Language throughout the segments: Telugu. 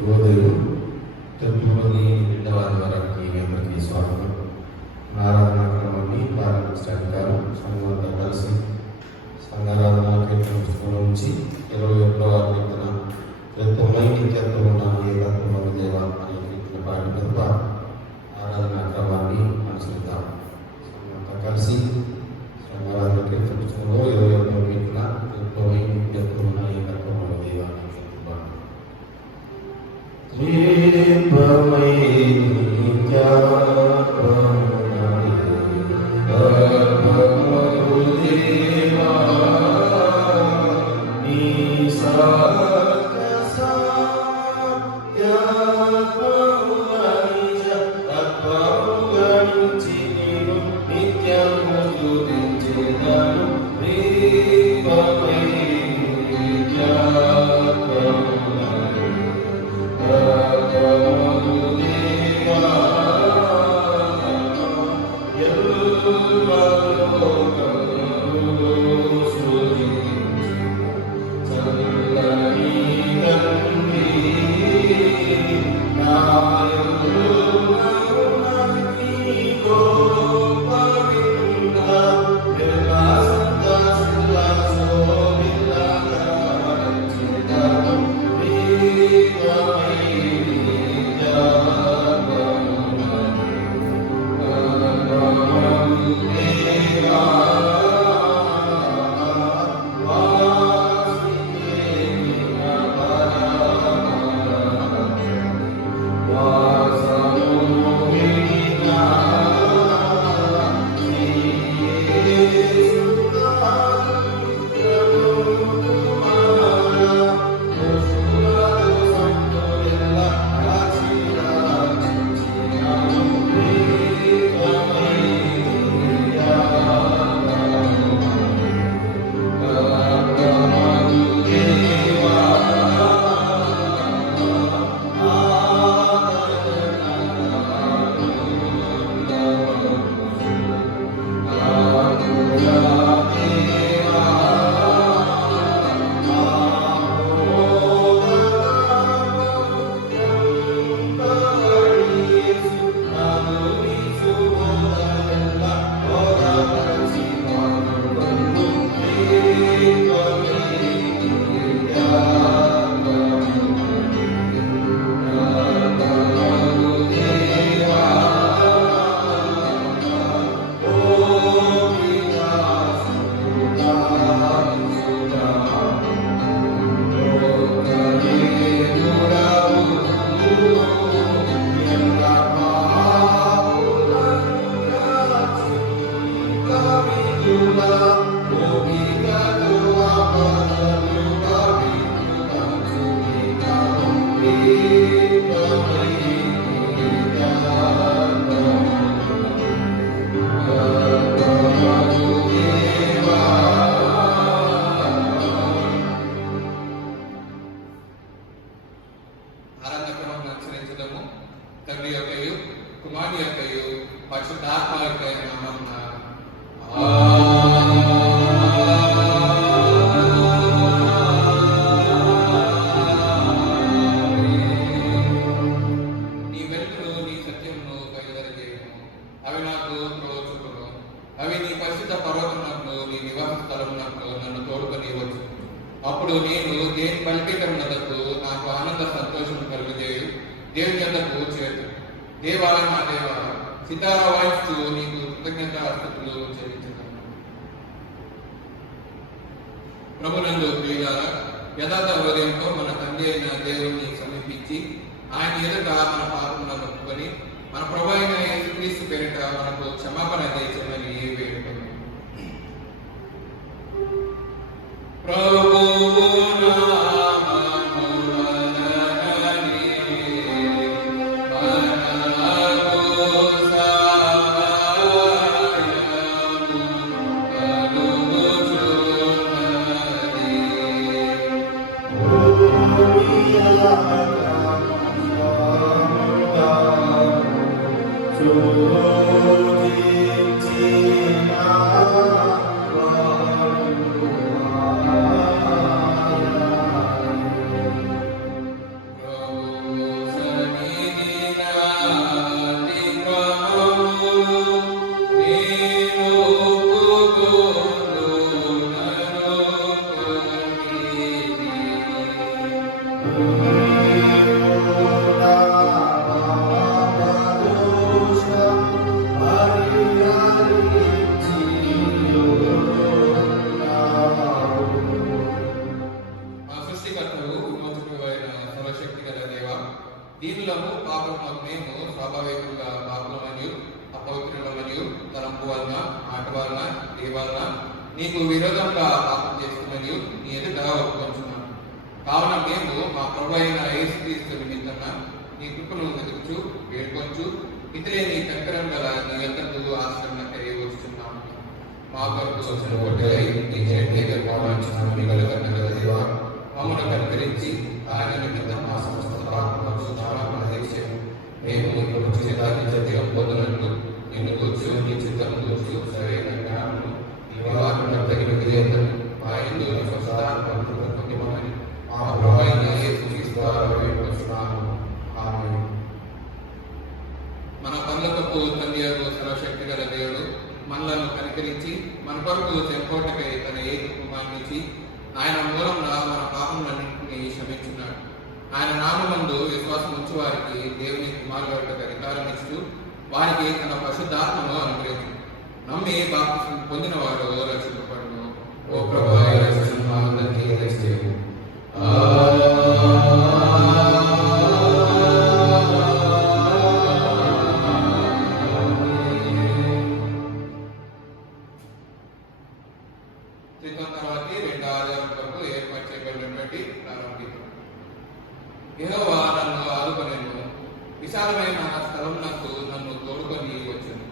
శుభోదయం. తెలుగులోని రెండవ ఆదివారానికి మీ అందరికీ స్వాగతం. ఆరాధనా క్రమాన్ని ప్రారంభించడానికి గారు సంఘంతో కలిసి సంఘారాధన కీర్తన పుస్తకంలో నుంచి 21వ కీర్తన క్రితమై నిత్యత్వం ఉన్న ఏకత్వం దేవా అనే కీర్తన పాడిన తరువాత ఆరాధనా క్రమాన్ని అనుసరిద్దాం. సంఘంతో కలిసి సంఘారాధన కీర్తన పుస్తకంలో 21వ కీర్తన క్రితమై నిత్యత్వం ఉన్న ఏకత్వం దేవా అనే కీర్తన పాడు. తండ్రి యొక్కయు కుమారుని యొక్కయు పరిశుద్ధాత్మ యొక్క నామమున నీ వెలుగును నీ సత్యమును బయలుదేరజేయము. అవి నాకు త్రోవ, అవి నీ పరిశుద్ధ పర్వతమునకు నీ నివాస స్థలమునకు నన్ను తోడుకొని వచ్చు. అప్పుడు నేను దేని బలిపీఠమునకు నాకు ఆనంద సంతోషం కలుగజేయు దేవుని యొద్దకు చేరు. దేవా నా దేవా, సితారా వాయిస్తూ నీకు కృతజ్ఞతాస్తుతులు చెల్లించుతాను. ప్రభునందు ప్రియులారా, యథార్థ హృదయంతో మన తండ్రి అయిన దేవుణ్ణి సమీపించి ఆయన ఎదుట మన పాపములను ఒప్పుకొని మన ప్రభు అయిన యేసుక్రీస్తు పేరిట మనకు క్షమాపణ దయచేయమని వేడుకుంటున్నాం. దీనిలోనూ పాపములకు మేము స్వాభావికంగా పాపలమని అపవిత్రులమని తలంపు వలన మాట వలన క్రియ వలన నీకు విరోధంగా పాపం చేస్తున్నది నీ ఎదుట ఒప్పుకొంచున్నాను. కావున మేము మా ప్రభు అయిన యేసుక్రీస్తు నిమిత్తమున నీ కృపను వెతుకుచు వేడుకొంచు ఇతరే నీ కనికరం గల నీ యొద్దకు ఆశ్రమకై వచ్చుచున్నాము. మా కొరకు చనిపోటై నీ చేతి గర్భావించిన మీ వెలుగన్న దేవా, మమ్మను కనికరించి ఆయన నిమిత్తం మా సమస్త పాపములకు క్షమాపణ దయచేయము. మేము ఇప్పుడు చేతాన్ని జతిగా పొందినట్లు నిన్ను కూర్చు నీ చిత్తం కూర్చు సరైన జ్ఞానము నీ వాక్యం తగిన విధేయతను మా యందు నీ స్వస్థానం పొందిమని మా ప్రభు అయిన యేసుక్రీస్తు ద్వారా వేడుకొంచున్నాము. ఆమేన్. మన పనులకు తండ్రి సర్వశక్తి గల దేవుడు మనలను కనికరించి మన కొరకు చెంపోటకై తన ఏక కుమారునిచ్చి ఆయన మూలంగా మన పాపములన్నింటినీ క్షమించున్నాడు. ఆయన నామమందు విశ్వాసం ఉంచి వారికి దేవుని కుమారులకు అధికారం ఇస్తూ వారికి తన పరిశుద్ధాత్మను అనుగ్రహించు. నమ్మి బాప్తిస్మం పొందిన వాడు రక్షింపబడును. ఓ ప్రభువా, ఈ రక్షణ మా అందరికీ దయచేయము. తర్వాత రెండో ఆధారం కొరకు ఏర్పాటు చేయబడినటువంటి ప్రారంభించాం. యెహోవా నన్ను ఆదుకొనెను, విశాలమైన స్థలమునకు నన్ను తోడుకొని వచ్చెను.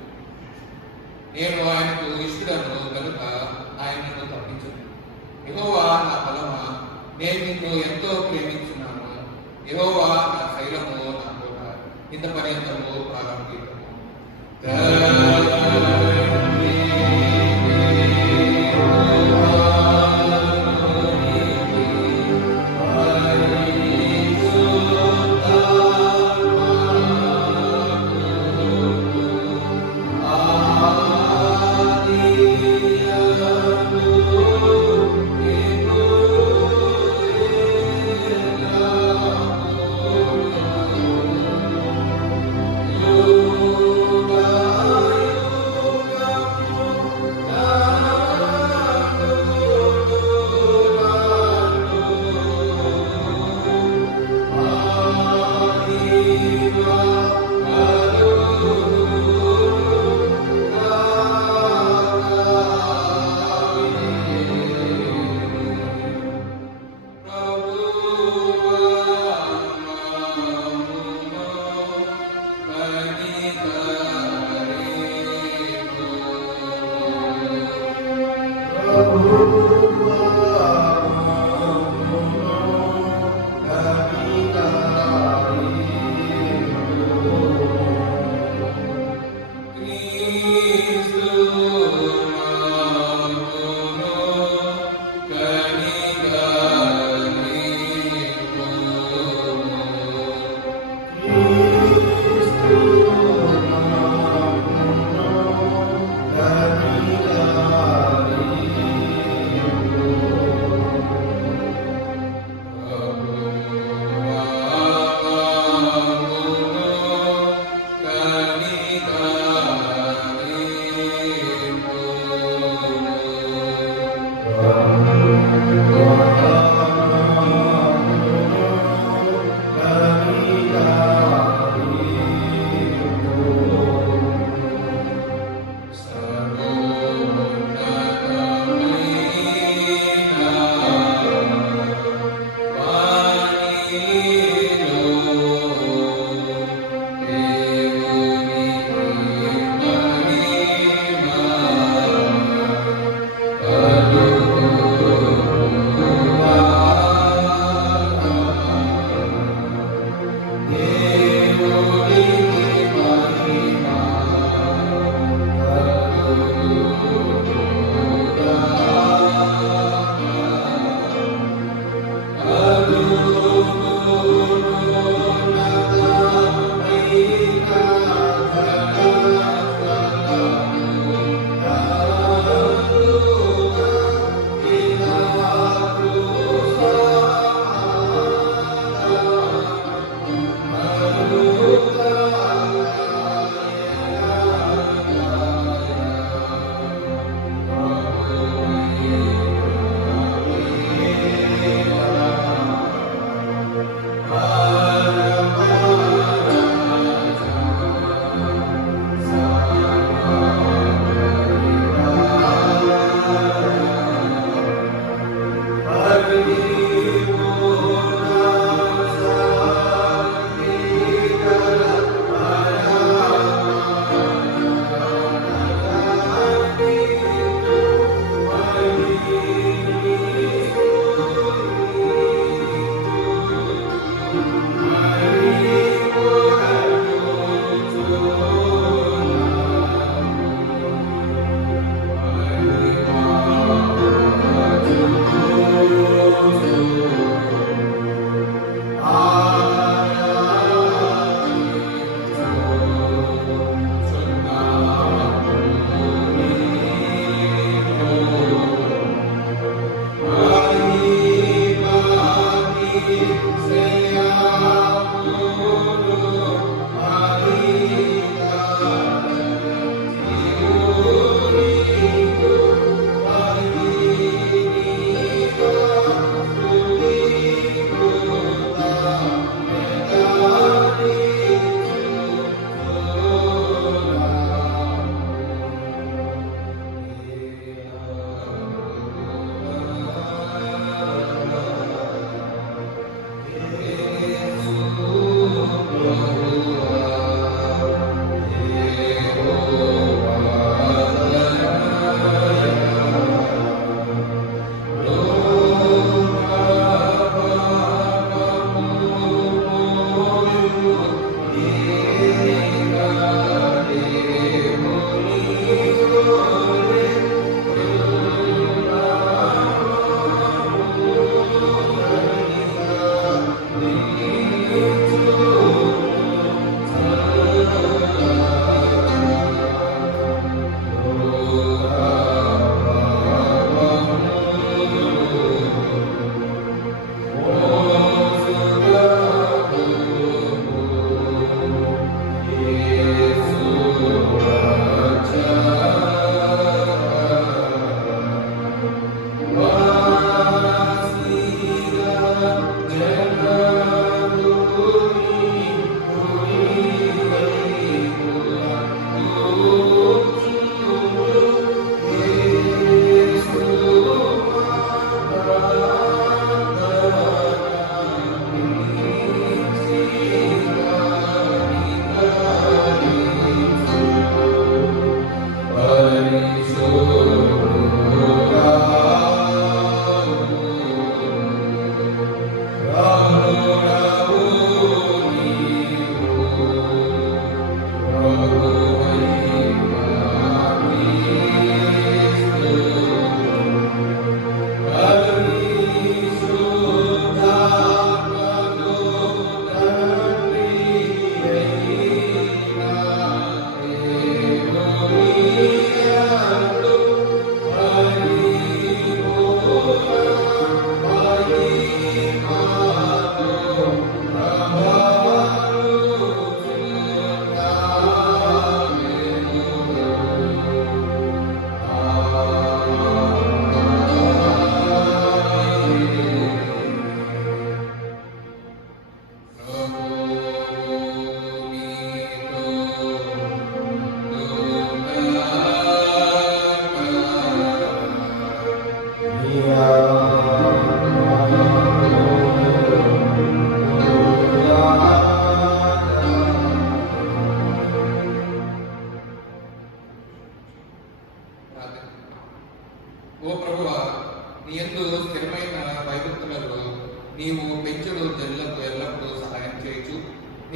నేను ఆయనకు ఇష్టడను కనుక ఆయన నన్ను తప్పించును. యెహోవా నా బలమా, నేను నిన్ను ఎంతో ప్రేమించున్నాను. యెహోవా నా శైలము, నా కోట. ఇంత పర్యంతము ప్రారంభించము.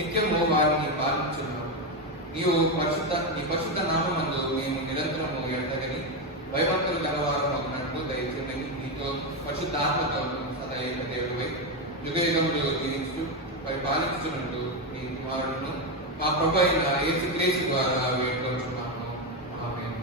నిత్యము వారిని పాలించున్నావు. నీ పరిశుద్ధ నామమందు మేము నిరంతరము ఎడతగని భయభక్తులు గలవారు అవునట్లు దయచేయమని నీతో పరిశుద్ధాత్మతో సదైవ దేవుడివై యుగయుగములు జీవించు పరిపాలించున్నట్టు నీ కుమారుడును మా ప్రభు అయిన యేసుక్రీస్తు ద్వారా వేడుకొంచున్నాము. ఆమేన్.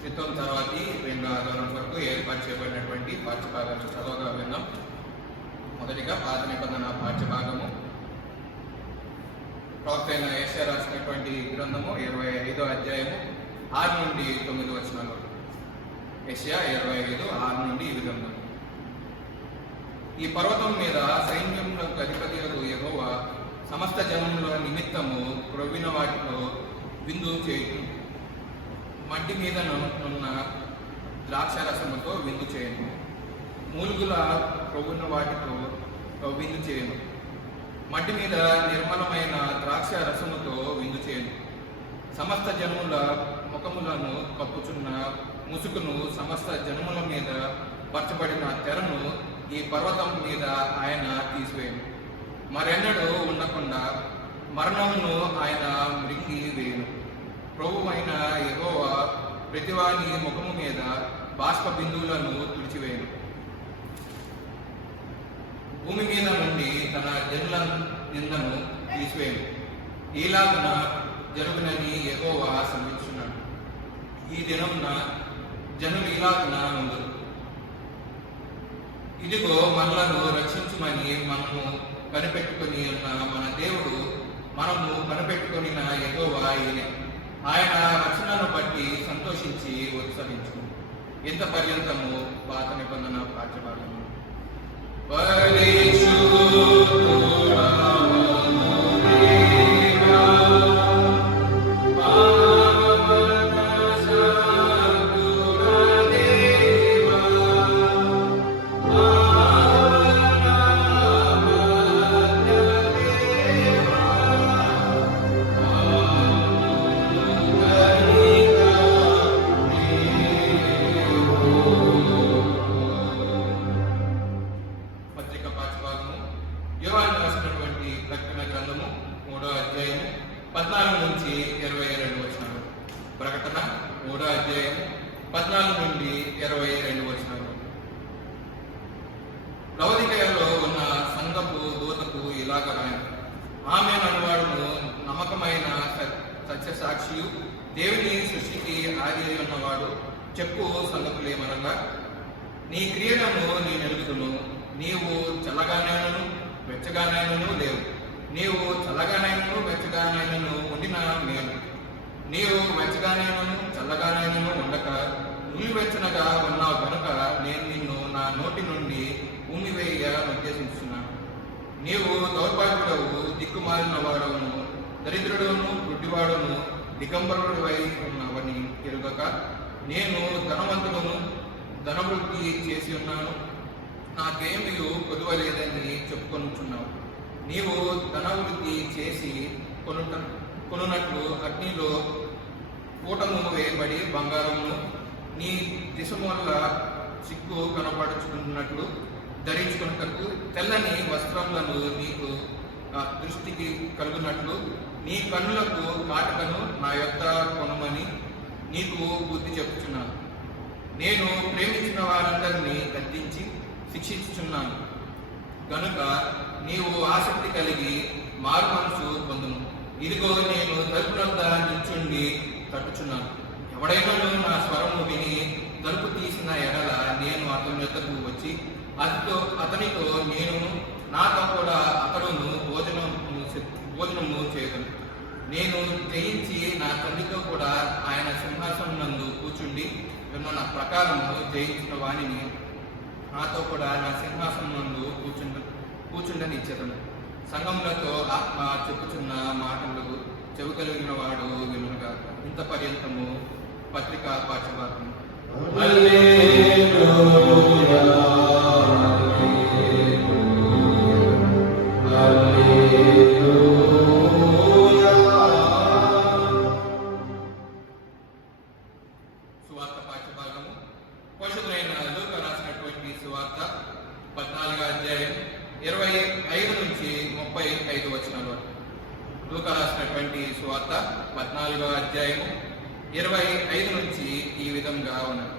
చిత్తం తర్వాత రెండో ఆధారం వరకు ఏర్పాటు చేయబడినటువంటి పాఠ్యభాగాలు చదవగా విన్నాం. మొదటిగా పాత నిబంధన పాఠ్యభాగము, ప్రవక్త అయిన యెషయా రాసినటువంటి గ్రంథము 25వ అధ్యాయము 6 నుండి 9 వచనాలు. యెషయా 25:6 నుండి ఈ విధంగా: ఈ పర్వతం మీద సైన్యములకు అధిపతులకు యెహోవా సమస్త జనముల నిమిత్తము క్రొవ్విన వాటిలో విందు చేయును. మట్టి మీద నున్న ద్రాక్షారసముతో విందు చేయను. మూలుగుల క్రొవ్వున్న వాటితో విందు చేయను. మట్టి మీద నిర్మలమైన ద్రాక్ష రసముతో విందు చేయను. సమస్త జనముల ముఖములను కప్పుచున్న ముసుగును, సమస్త జనముల మీద పరచబడిన తెరను ఈ పర్వతం మీద ఆయన తీసివేయను. మరెన్నడూ ఉండకుండా మరణమును ఆయన మృంగి వేయను. ప్రభువైన యెహోవా ప్రతివాని ముఖము మీద బాష్ప బిందువులను తుడిచివేయను. భూమి మీద నుండి తన జనుల నిందను తీసివేయను. ఈలాగున జరుగునని యెహోవా సమీక్షిస్తున్నాడు. ఈ దినమున జనులు ఇలాగున ఉండు: ఇదిగో మనలను రక్షించుమని మనము కనిపెట్టుకుని ఉన్న మన దేవుడు, మనము కనిపెట్టుకుని యెహోవా ఈయనే. ఆయన రక్షణను బట్టి సంతోషించి ఉత్సవించు. ఇంత పర్యంతము పాత నిబంధన పాఠ్యభాగము. యోహాను రాసినటువంటి ప్రకటన గ్రంథము 3వ అధ్యాయము 14 నుంచి 22 వచనాలు. ప్రకటన 3వ అధ్యాయము 14 నుండి 22 వచనాలు. లవోదికయలో ఉన్న సంఘపు దూతకు ఇలాగ రాయను: ఆమె నడువాడును, నమ్మకమైన సత్య సాక్షియు, దేవుని సృష్టికి ఆది ఉన్నవాడు చెప్పు సంగతులేమనగా, నీ క్రియలను నేను ఎరుగుదును. నీవు చల్లగానైనను వెచ్చగానైనను లేవు. నీవు చల్లగానైనను వెచ్చగానైనను ఉండిన మేలు. నీవు వెచ్చగానైనను చల్లగానైనను ఉండక నులివెచ్చనగా ఉన్నావు కనుక నేను నిన్ను నా నోటి నుండి ఉమ్మివేయ ఉద్దేశించున్నాను. నీవు దౌర్భాగ్యుడవు, దిక్కుమాలిన వాడవును, దరిద్రుడును, గుడ్డివాడును, దిగంబరుడివై ఉన్నవని ఎరుగక నేను ధనవంతుడును, ధనవృద్ధి చేసి ఉన్నాను, నాకేమీ కొదువలేదని చెప్పుకొనుచున్నావు. నీవు ధనవృద్ధి చేసి కొనున్నట్లు అగ్నిలో కూటము వేయబడి బంగారమును నీ దిశముల చిక్కు కనపడుచుకున్నట్లు ధరించుకున్నట్టు తెల్లని వస్త్రములను నీకు దృష్టికి కలుగునట్లు నీ కన్నులకు కాటకను నా యొద్ద కొనమని నీకు బుద్ధి చెప్పుచున్నాను. నేను ప్రేమించిన వారందరినీ గద్దించి శిక్షించుచున్నాను గనుక నీవు ఆసక్తి కలిగి మారు మనసు పొందును. ఇదిగో నేను తలుపునంతా నిల్చుండి తట్టుచున్నాను. ఎవడైనా నా స్వరము విని తలుపు తీసిన ఎడల నేను అతని యొద్దకు వచ్చి అతనితో నేను నాతో కూడా అతడును భోజనము చేయగలను. నేను జయించి నా తండ్రితో కూడా ఆయన సింహాసనం నందు కూర్చుండి నా ప్రకారము జయించిన వాణిని నాతో కూడా నా సింహాసనం నందు కూర్చుండనిచ్చేదను. సంఘములతో ఆత్మ చెప్పుచున్న మాటలు చెవి కలిగిన వాడు వినుగా. ఇంత పర్యంతము పత్రికా పాఠ్యభాగం. 25 నుంచి 35 వచనాలు. లూకా రాసినటువంటి సువార్త 14వ అధ్యాయము 25 నుంచి ఈ విధంగా ఉన్నది.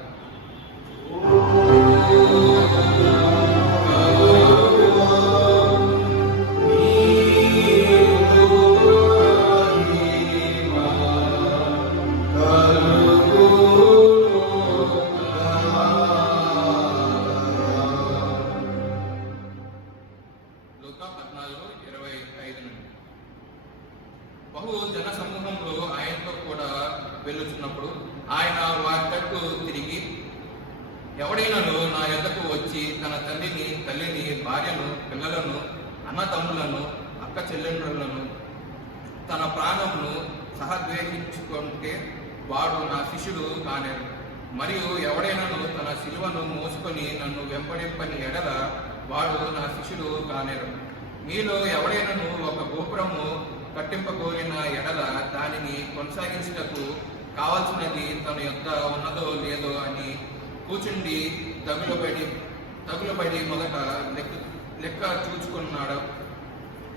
లూకా 14:25 నుండి. బహు జన సమూహంలో ఆయనతో కూడా వెళ్ళుచున్నప్పుడు ఆయన వారి తట్టు తిరిగి, ఎవడైనాను నా యొద్దకు వచ్చి తన తల్లిని, భార్యను, పిల్లలను, అన్నతమ్ములను, అక్క చెల్లెండ్రులను, తన ప్రాణమును సహద్వేషించుకుంటే వాడు నా శిష్యుడు కానేరు. మరియు ఎవడైనాను తన శిలువను మోసుకొని నన్ను వెంబడింపని ఎడల వాడు నా శిష్యుడు కానేరు. మీలో ఎవడైనాను ఒక గోపురము కట్టింపగోరిన ఎడల దానిని కొనసాగించుటకు కావాల్సినది తన యొద్ద ఉన్నదో లేదో అని కూర్చుండి తగులబడి మొదట లెక్క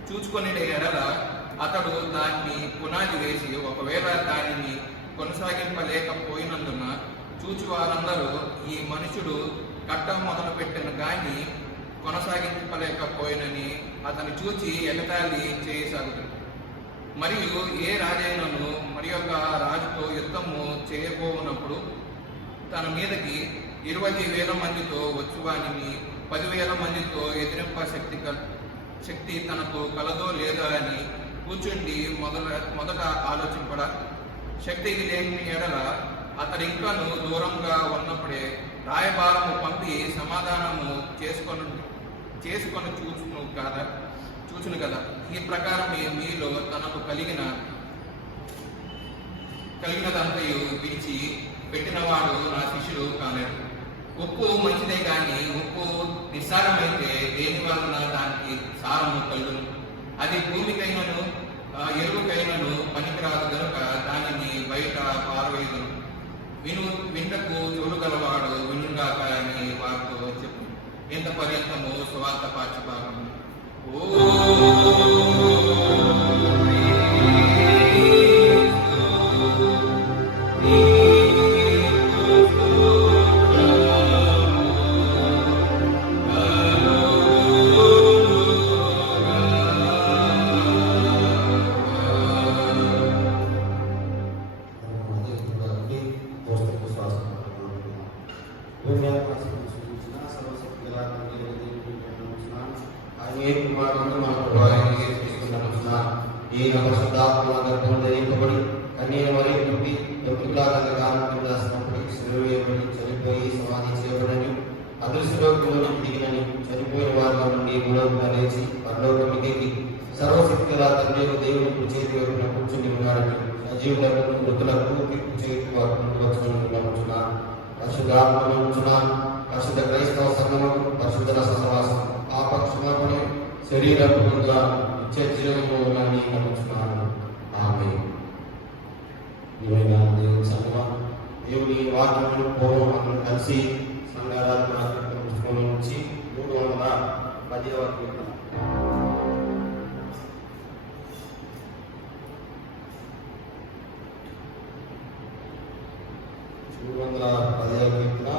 చూచుకొని ఎడల అతడు దాన్ని పునాది వేసి ఒకవేళ దానిని కొనసాగింపలేకపోయినందున చూచి వారందరూ ఈ మనుషుడు కట్ట మొదలుపెట్టిన గాని కొనసాగింపలేకపోయినని అతను చూచి ఎగతాళి చేయసాగుతుంది. మరియు ఏ రాజైనను మరి ఒక రాజుతో యుద్ధము చేయబోనప్పుడు తన మీదకి 20,000 మందితో వచ్చువానిని 10,000 మందితో ఎదిరింప శక్తి తనకు కలదో లేదో అని కూర్చుండి మొదట ఆలోచింపడా. శక్తి లేని ఎడల అతడు ఇంకాను దూరంగా ఉన్నప్పుడే రాయబారము పంపి సమాధానము చేసుకొని చూచును కదా. ఈ ప్రకారం మీలో తనకు కలిగినదంతయు విడిచి పెట్టినవాడు నా శిష్యుడు కాలేడు. ఉప్పు మంచిదే గాని ఉప్పు నిస్సారమైతే దేని వలన దానికి సారము కలుగును. అది భూమికైనను ఎరువుకైనను పనికిరాదు గనుక దానిని బయట పారవేయుదును. వింటకు చూడగలవాడు వినుగాక అని వారితో చెప్పు. ఎంత పర్యంతము సువార్త పాఠ్యభాగం. చనిపోయి సమాధి చేయబడని చనిపోయిన వారి నుండి మూడవ లేచి పరలోకమికి సర్వశక్తి తండ్రి దేవుని చేతి వైపున కూర్చుని ఉన్నాడని సజీవులకు మృతులకు తీర్పు చేతి వచ్చున్నా పరిశుద్ధ క్రైస్తవ సంఘము పరిశుద్ధ సహవాసం పాప క్షమాపణ శరీరముగా నిత్య జీవము నమ్ముచున్నాను. ఆమేన్. దేవుని సంఘం దేవుని వాక్యమును పూర్వం మనం కలిసి సంఘారాధన పుస్తకం నుంచి 310వ కీర్తన.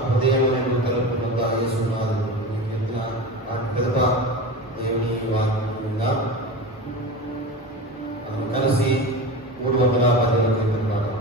హృదయం కలుపుకుంద యేసునాథు కీర్తన. వాటి పిదప దేవుని వాక్యం మనం కలిసి 310వ కీర్తన పాడదాం.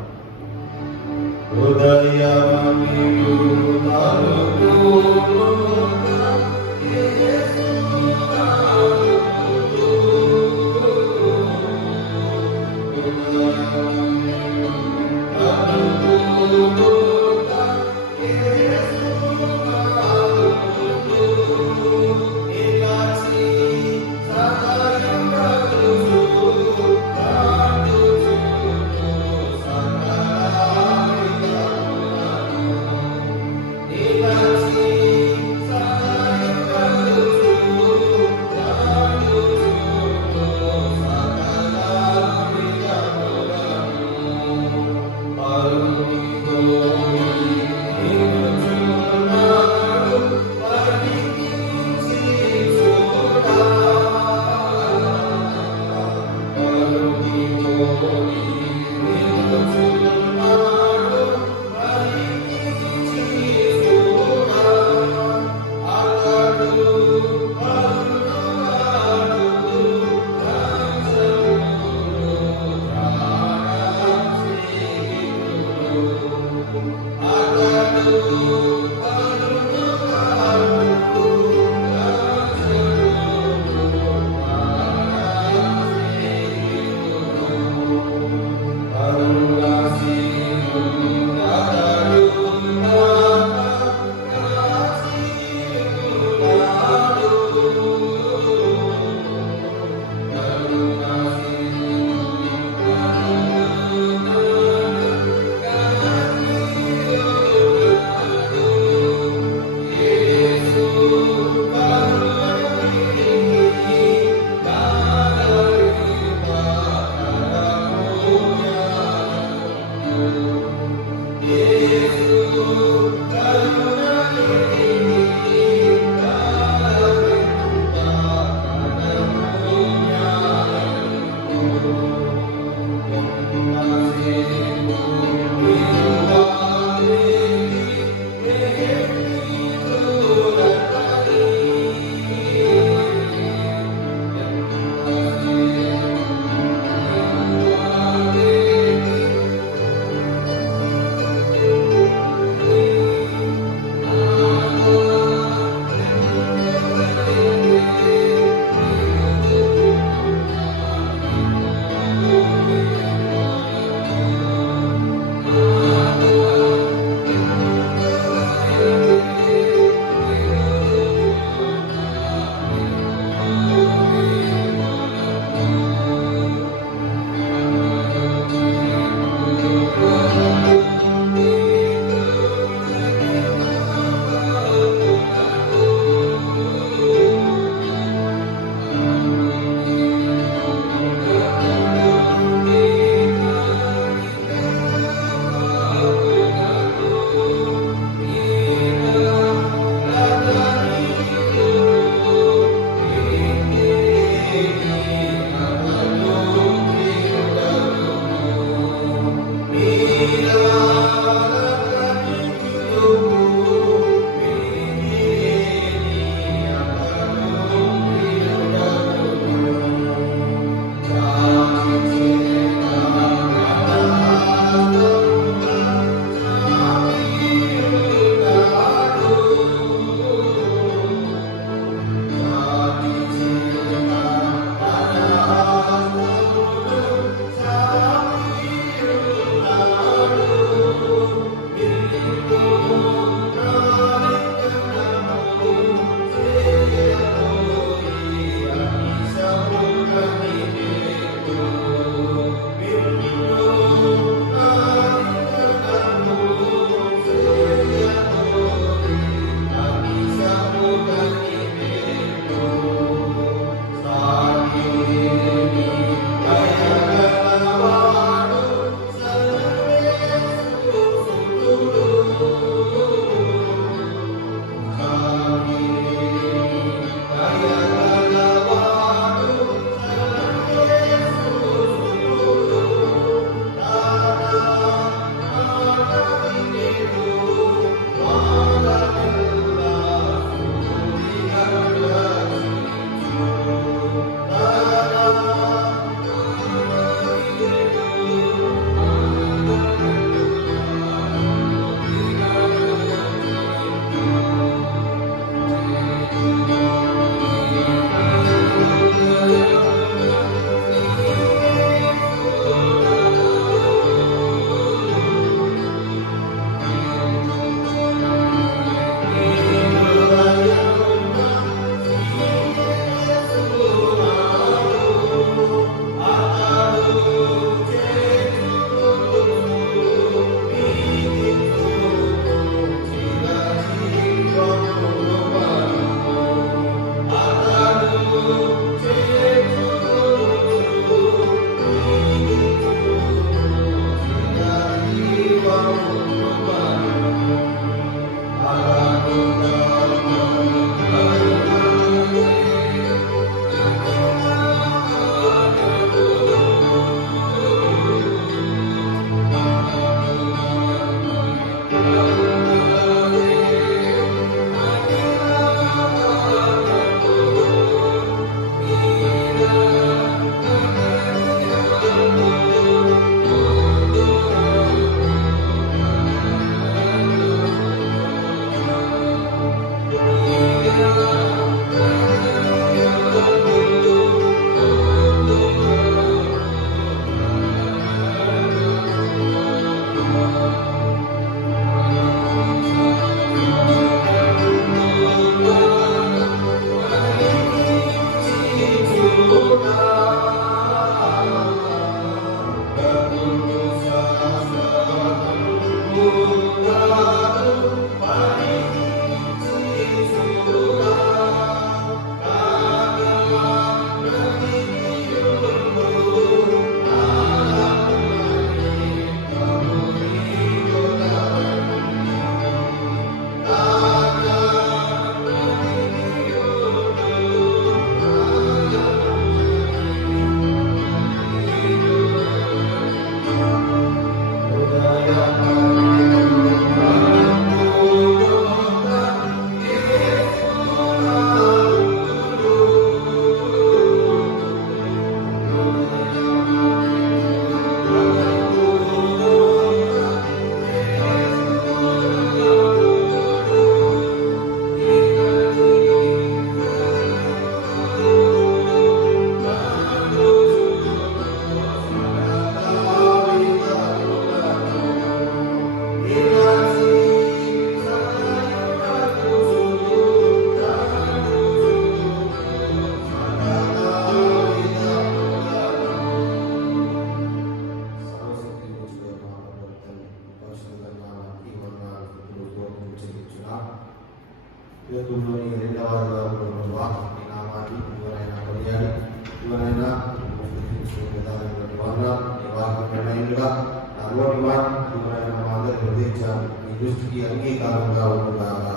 దృష్టికి అంగీకారంగా ఉంటుందాగా.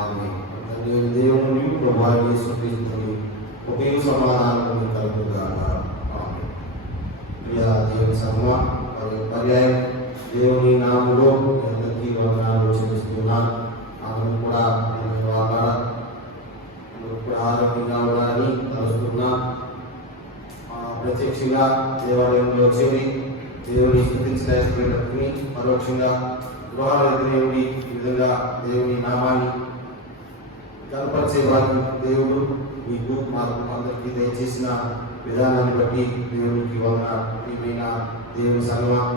ఆమె దేవుని ప్రభావం చేసుకుని ఒకే సమాధానం కలుగుగాక. ఆమె దేవుని సమ్మ పర్యాయం దేవుని నామంలో అందరికీ వందనాలు చెల్లిస్తున్నాను. ఆమెను కూడా ఆరోగ్యంగా ఉండాలని తలుస్తున్నా. ప్రత్యక్షంగా దేవాలయంలో వచ్చేది దేవుని స్థుతించలేకపోయినప్పటికీ పరోక్షంగా గృహాల దేవుడి ఈ విధంగా దేవుని నామాన్ని కనపరిచే వారికి దేవుడు మీకు మాకు అందరికీ దయచేసిన విధానాన్ని బట్టి దేవునికి ప్రియమైన దేవుని సంగమం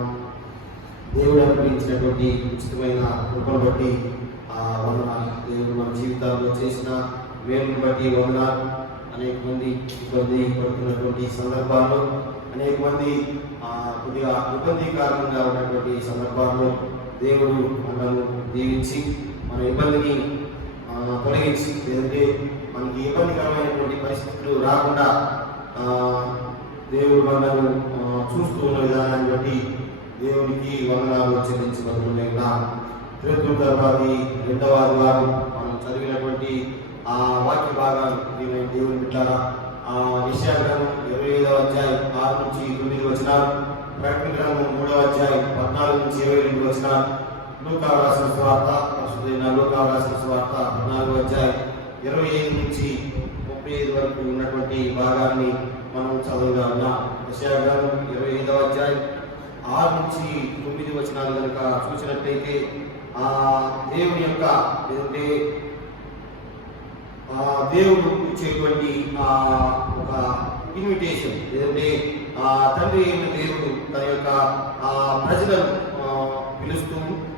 దేవుడు అనుగ్రహించినటువంటి ఉచితమైన కృపను బట్టి వందనాలు. దేవుడు మన జీవితాల్లో చేసిన వేరుని బట్టి వందనాలు. అనేక మంది ఇబ్బంది పడుతున్నటువంటి సందర్భాల్లో, అనేక మంది కొద్దిగా ఇబ్బందికరంగా ఉన్నటువంటి సందర్భాల్లో దేవుడు మనల్ని దీవించి మన ఇబ్బందిని తొలగించి, లేదంటే మనకి ఇబ్బందికరమైనటువంటి పరిస్థితులు రాకుండా దేవుడు మనల్ని చూస్తూ ఉన్న విధానాన్ని బట్టి దేవునికి వందనాలు చెల్లించబడుతున్నా. తిరుపతి 2వ ఆదివారం మనం చదివినటువంటి ఆ వాక్య భాగాలు దేవుని బిడ్డారా, యెషయా గ్రంథం 25వ అధ్యాయం 6 నుంచి 9 వచనాలు, ప్రకటన గ్రంథం 3వ అధ్యాయం 14 నుంచి 22 వచనాలు, లూకా రాసిన సువార్త లూకా రాసిన సువార్త 14వ అధ్యాయం 25 నుంచి 35 వరకు ఉన్నటువంటి భాగాన్ని మనం చదువుగా ఉన్నాం. యెషయా గ్రంథం 25వ అధ్యాయం 6 నుంచి 9 వచనాలు కనుక చూసినట్లయితే దేవుని యొక్క లేదంటే దేవుడు ఇచ్చేటువంటి ఒక ఇన్విటేషన్, లేదంటే తండ్రి అయిన దేవుడు తన యొక్క ప్రజలను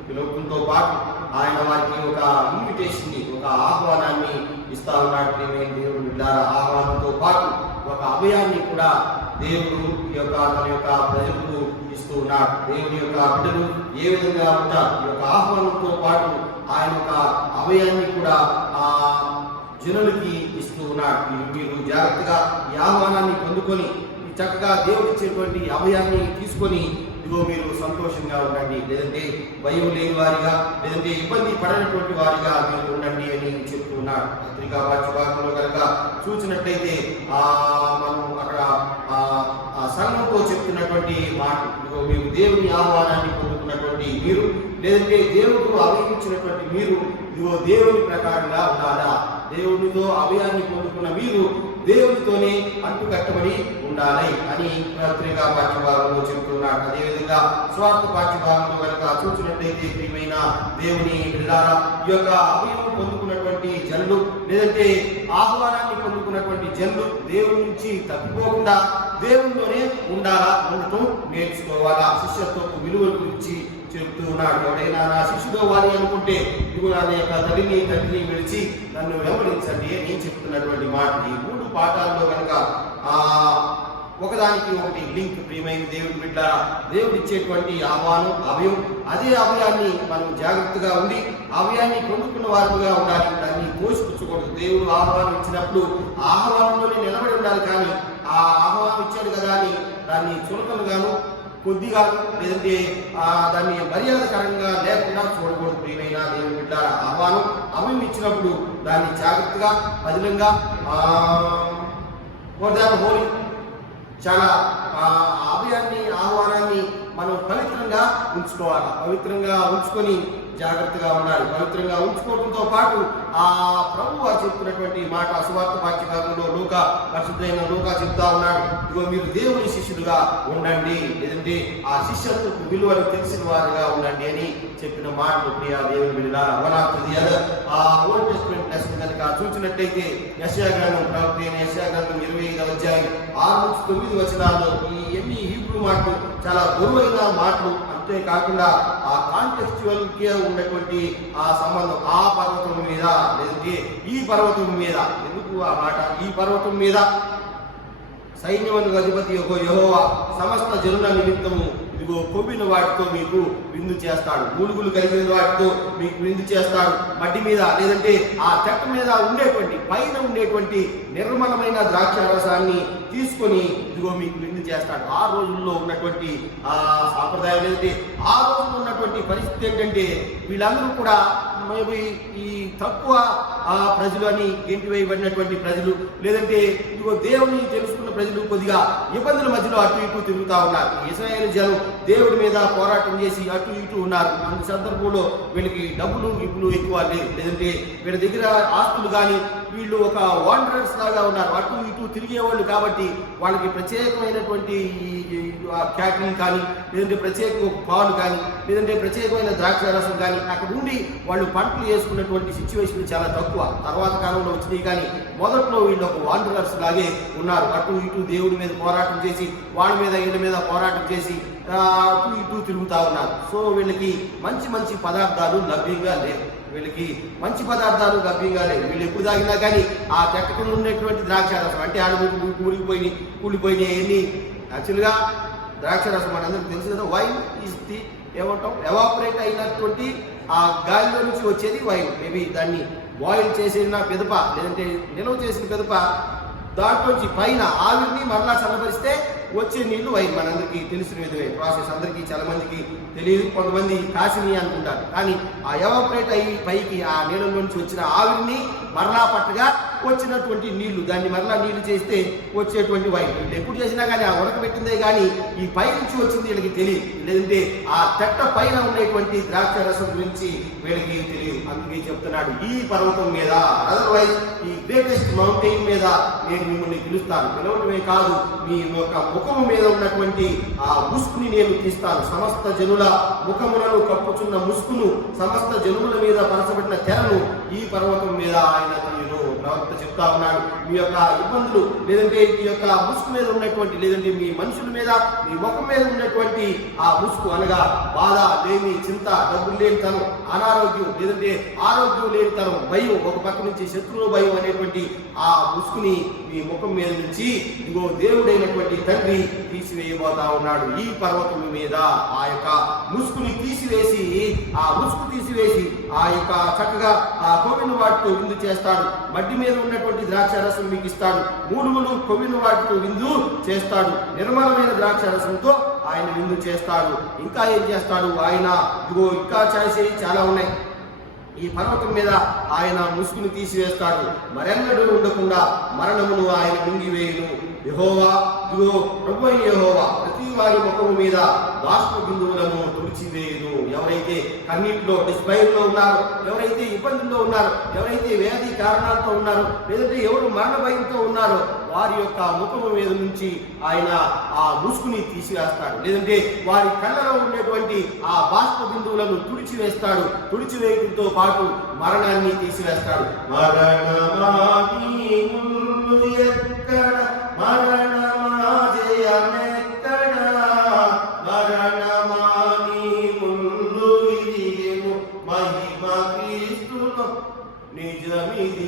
పిలుపుతో పాటు ఆయన వారికి ఒక ఇన్విటేషన్, ఒక ఆహ్వానాన్ని ఇస్తా ఉన్నాడు. దేవుడు బిడ్డలారా, ఆహ్వానంతో పాటు ఒక అభయాన్ని కూడా దేవుడు ఈ యొక్క తన యొక్క ప్రజలకు ఇస్తూ ఉన్నాడు. దేవుని యొక్క బిడ్డలు ఏ విధంగా ఉంటారు, ఈ యొక్క ఆహ్వానంతో పాటు ఆయన యొక్క అభయాన్ని కూడా జనులకి ఇస్తూ ఉన్నాడు. మీరు జాగ్రత్తగా ఈ ఆహ్వానాన్ని పొందుకొని చక్కగా దేవుడు ఇచ్చేటువంటి అభయాన్ని తీసుకొని ఇదిగో మీరు సంతోషంగా ఉండండి, లేదంటే భయం లేని వారిగా, లేదంటే ఇబ్బంది పడనటువంటి వారిగా మీరు ఉండండి అని చెప్తూ ఉన్నాడు. పత్రికా వాక్యభాగంలో కనుక చూసినట్లయితే మనం అక్కడ సంఘంతో చెప్తున్నటువంటి మాట, ఇదిగో మీరు దేవుని ఆహ్వానాన్ని పొందుతున్నటువంటి మీరు, లేదంటే దేవుడు అభయించినటువంటి మీరు ఇదిగో దేవుని ప్రకారంగా ఉండాలా. దేవునితో అభయాన్ని పొందుకున్న మీరు దేవునితోనే అంటుకట్టబడి ఉండాలి అని పత్రికా పాఠ్యభాగంలో చెబుతున్నాడు. అదేవిధంగా స్వార్థ పాఠ్యభాగంలో కనుక చూసినట్లయితే ప్రియమైన దేవుని బిడ్డలారా, ఈ యొక్క అభయం పొందుకున్నటువంటి జనులు, లేదంటే ఆహ్వానాన్ని పొందుకున్నటువంటి జనులు దేవుని నుంచి తప్పిపోకుండా దేవునితోనే ఉండాలా, ఉండటం నేర్చుకోవాలా. శిష్యత్వపు విలువల గురించి చెప్తూ ఉన్నాడు. ఎవడైనా నా శిష్యుడు అవ్వాలి అనుకుంటే ఇదిగో నా యొక్క తల్లిని తండ్రిని విడిచి నన్ను వెంబడించండి అని చెప్తున్నటువంటి మాట. ఈ 3 పాఠాల్లో కనుక ఒకదానికి ఒకటి లింక్. ప్రియమైన దేవుడి బిడ్డ, దేవుడు ఇచ్చేటువంటి ఆహ్వానం, అభయం, అదే అభయాన్ని మనం జాగ్రత్తగా ఉండి అభయాన్ని పొందుకున్న వారుగా ఉండాలి. దాన్ని పోషించకూడదు. దేవుడు ఆహ్వానం ఇచ్చినప్పుడు ఆహ్వానంలోనే నిలబడి ఉండాలి, కానీ ఆ ఆహ్వానం ఇచ్చాడు కదా అని దాన్ని చులకనగాను, కొద్దిగా, లేదంటే దాన్ని మర్యాదకరంగా లేకుండా చూడకూడదు. ప్రియమైన దేవుని బిడ్డ, ఆహ్వానం అభయం ఇచ్చినప్పుడు దాన్ని జాగ్రత్తగా పదిలంగా హోలీ చాలా అభయాన్ని ఆహ్వానాన్ని మనం పవిత్రంగా ఉంచుకోవాలి. పవిత్రంగా ఉంచుకొని జాగ్రత్తగా ఉండాలి. పవిత్రంగా ఉంచుకోవడంతో పాటు ప్రభు వారు చెప్తున్నటువంటి మాట సువార్త వాక్యభాగంలో పరిశుద్ధైన లూకా చెప్తా ఉన్నాడు, ఇదిగో మీరు దేవుని శిష్యులుగా ఉండండి, లేదంటే ఆ శిష్యత్వపు విలువలు తెలిసిన వారిగా ఉండండి అని చెప్పిన మాటలు ప్రియ దేవుని బిడ్డలారా. ఓల్డ్ టెస్టమెంట్ లెసన్ కనుక చూసినట్లయితే యెషయా గ్రంథం, ప్రవక్త అయిన యెషయా గ్రంథం 25వ అధ్యాయం 6 నుంచి 9 వచనాల్లో ఈ ఎన్ని హీబ్రూ మాటలు చాలా బరువైన మాటలు. అంతేకాకుండా ఆ కాంటెక్చువల్ గా ఉన్నటువంటి ఆ సంబంధం, ఆ పర్వతం మీద లేదంటే ఈ పర్వతం మీద, ఎందుకు ఆ మాట ఈ పర్వతం మీద సైన్యములకు అధిపతి యెహోవా సమస్త జనుల నిమిత్తము ఇదిగో కొవ్విన వాటితో మీకు విందు చేస్తాడు, మూలుగులు కలిగిన వాటితో మీకు విందు చేస్తాడు. మట్టి మీద లేదంటే ఆ చెట్ట మీద ఉండేటువంటి పైన ఉండేటువంటి నిర్మలమైన ద్రాక్ష రసాన్ని తీసుకొని ఇదిగో మీకు విందు చేస్తాడు. ఆ రోజుల్లో ఉన్నటువంటి సాంప్రదాయం ఏంటంటే, ఆ రోజుల్లో ఉన్నటువంటి పరిస్థితి ఏంటంటే, వీళ్ళందరూ కూడా మేబీ ఈ తక్కువ ప్రజలు అని ఏంటి వేయబడినటువంటి ప్రజలు, లేదంటే ఇదిగో దేవుని తెలుసుకున్న ప్రజలు కొద్దిగా ఇబ్బందుల మధ్యలో అటు ఇటు తిరుగుతూ ఉన్నారు. ఇశ్రాయేలు జనం దేవుడి మీద పోరాటం చేసి అటు ఇటు ఉన్నారు. అందు సందర్భంలో వీళ్ళకి డబ్బులు ఇప్పులు ఎక్కువ లేదు, లేదంటే వీళ్ళ దగ్గర ఆస్తులు కానీ, వీళ్ళు ఒక వాండరర్స్ లాగా ఉన్నారు, అటు ఇటు తిరిగేవాళ్ళు. కాబట్టి వాళ్ళకి ప్రత్యేకమైనటువంటి క్యాటరింగ్ కానీ, లేదంటే ప్రత్యేక పాలు కానీ, లేదంటే ప్రత్యేకమైన ద్రాక్ష రసం కానీ అక్కడ ఉండి వాళ్ళు పంటలు వేసుకున్నటువంటి సిచ్యువేషన్ చాలా తక్కువ. తర్వాత కాలంలో వచ్చినాయి, కానీ మొదట్లో వీళ్ళు ఒక వాండరర్స్ లాగే ఉన్నారు. అటు ఇటు దేవుడి మీద పోరాటం చేసి, వాళ్ళ మీద వీళ్ళ మీద పోరాటం చేసి అటు ఇటు తిరుగుతూ ఉన్నారు. సో వీళ్ళకి మంచి మంచి పదార్థాలు లభ్యంగా లేవు, వీళ్ళకి మంచి పదార్థాలు లభ్యంగా లేవు. వీళ్ళు ఎప్పుడు తాగినా కానీ ఆ చెట్టకుండా ఉండేటువంటి ద్రాక్ష రసం అంటే కూలిపోయినాయి ఎన్ని. యాక్చువల్గా ద్రాక్ష రసం మనందరికి తెలుసు కదా, వైన్ ఈజ్ ది ఏమంటాం, ఎవాపరేట్ అయినటువంటి ఆ గాలిలో నుంచి వచ్చేది వైన్. మేబీ దాన్ని బాయిల్ చేసిన పిదప, లేదంటే నిల్వ చేసిన పిదప, దాంట్లోంచి పైన ఆవిరిని మరలా చల్లబరిస్తే వచ్చే నీళ్లు వైన్. మనందరికీ తెలిసిన విధమే ప్రాసెస్, అందరికీ చాలా మందికి తెలియదు, కొంతమంది కాసిని అనుకుంటారు. కానీ ఆ ఎవాపరేట్ అయ్యి పైకి ఆ నీళ్ళ నుంచి వచ్చిన ఆవిరిని మరలా పట్టగా వచ్చినటువంటి నీళ్లు, దాన్ని మరలా నీళ్లు చేస్తే వచ్చేటువంటి వైన్. వీళ్ళు ఎప్పుడు చేసినా కానీ ఆ ఉడకబెట్టిందే కానీ ఈ పై నుంచి వచ్చింది వీళ్ళకి తెలియదు, లేదంటే ఆ చెట్ట పైన ఉండేటువంటి ద్రాక్ష రసం గురించి వీళ్ళకి తెలియదు. అందుకే చెప్తున్నాడు, ఈ పర్వతం మీద, అదర్వైజ్ ఈ గ్రేటెస్ట్ మౌంటైన్ మీద నేను మిమ్మల్ని పిలుస్తాను. పిలవటమే కాదు, మీ యొక్క ముఖము మీద ఉన్నటువంటి ఆ ముసుకుని నేను తీస్తాను. సమస్త జనుల ముఖములను కప్పుచున్న ముసుకును, సమస్త జనుల మీద పరచబడిన తెరను ఈ పర్వతం మీద ఆయన తీయును. ప్రవక్త చెప్తా ఉన్నాడు, మీ యొక్క ఇబ్బందులు, లేదంటే మీ యొక్క ముసుగు మీద ఉన్నటువంటి, లేదంటే మీ మనుషుల మీద, మీ ముఖం మీద ఉన్నటువంటి ఆ ముసుగు అనగా బాధ, లేమి, చింత, డబ్బులు లేనితనం, అనారోగ్యం, లేదంటే ఆరోగ్యం లేనితనం, భయం, ఒక పక్క నుంచి శత్రువుల భయం అనేటువంటి ఆ ముసుగుని మీ ముఖం మీద నుంచి ఇదిగో దేవుడైనటువంటి తండ్రి తీసివేయబోతా ఉన్నాడు. ఈ పర్వతం మీద ఆ యొక్క ముసుగుని తీసివేసి, ఆ ముసుగు తీసివేసి ఆ యొక్క చక్కగా ఆ కొవ్విన వాటితో విందు చేస్తాడు. మడ్డి మీద ఉన్నటువంటి ద్రాక్ష రసం మీకు ఇస్తాడు. మూలుగులు కొవ్విన వాటితో విందు చేస్తాడు. నిర్మలమైన ద్రాక్ష రసంతో ఆయన విందు చేస్తాడు. ఇంకా ఏం చేస్తాడు ఆయన? ఇదిగో ఇంకా చేసేవి చాలా ఉన్నాయి. ఈ పర్వతం మీద ఆయన ముసుగును తీసివేస్తాడు. మరెన్నడూ ఉండకుండా మరణమును ఆయన మింగివేయును. యెహోవా, ఇదిగో ప్రభువైన యెహోవా ప్రతి వారి ముఖము మీద బాష్ప బిందువులను తుడిచివేయును. ఎవరైతే కన్నీటిలో, డిస్పైర్లో ఉన్నారో, ఎవరైతే ఇబ్బందుల్లో ఉన్నారో, ఎవరైతే వ్యాధి కారణాలతో ఉన్నారో, లేదంటే ఎవరు మరణ భయంతో ఉన్నారో, వారి యొక్క ముఖము మీద నుంచి ఆయన ఆ ముసుగుని తీసివేస్తాడు. లేదంటే వారి కళ్ళలో ఉండేటువంటి ఆ బాష్ప బిందువులను తుడిచివేస్తాడు. తుడిచివేయడంతో పాటు మరణాన్ని తీసివేస్తాడు. మరణమా జయమెక్కడ, మరణమా నీ ముళ్ళు విరిగెను, మహిమ క్రీస్తులో నిజమిది.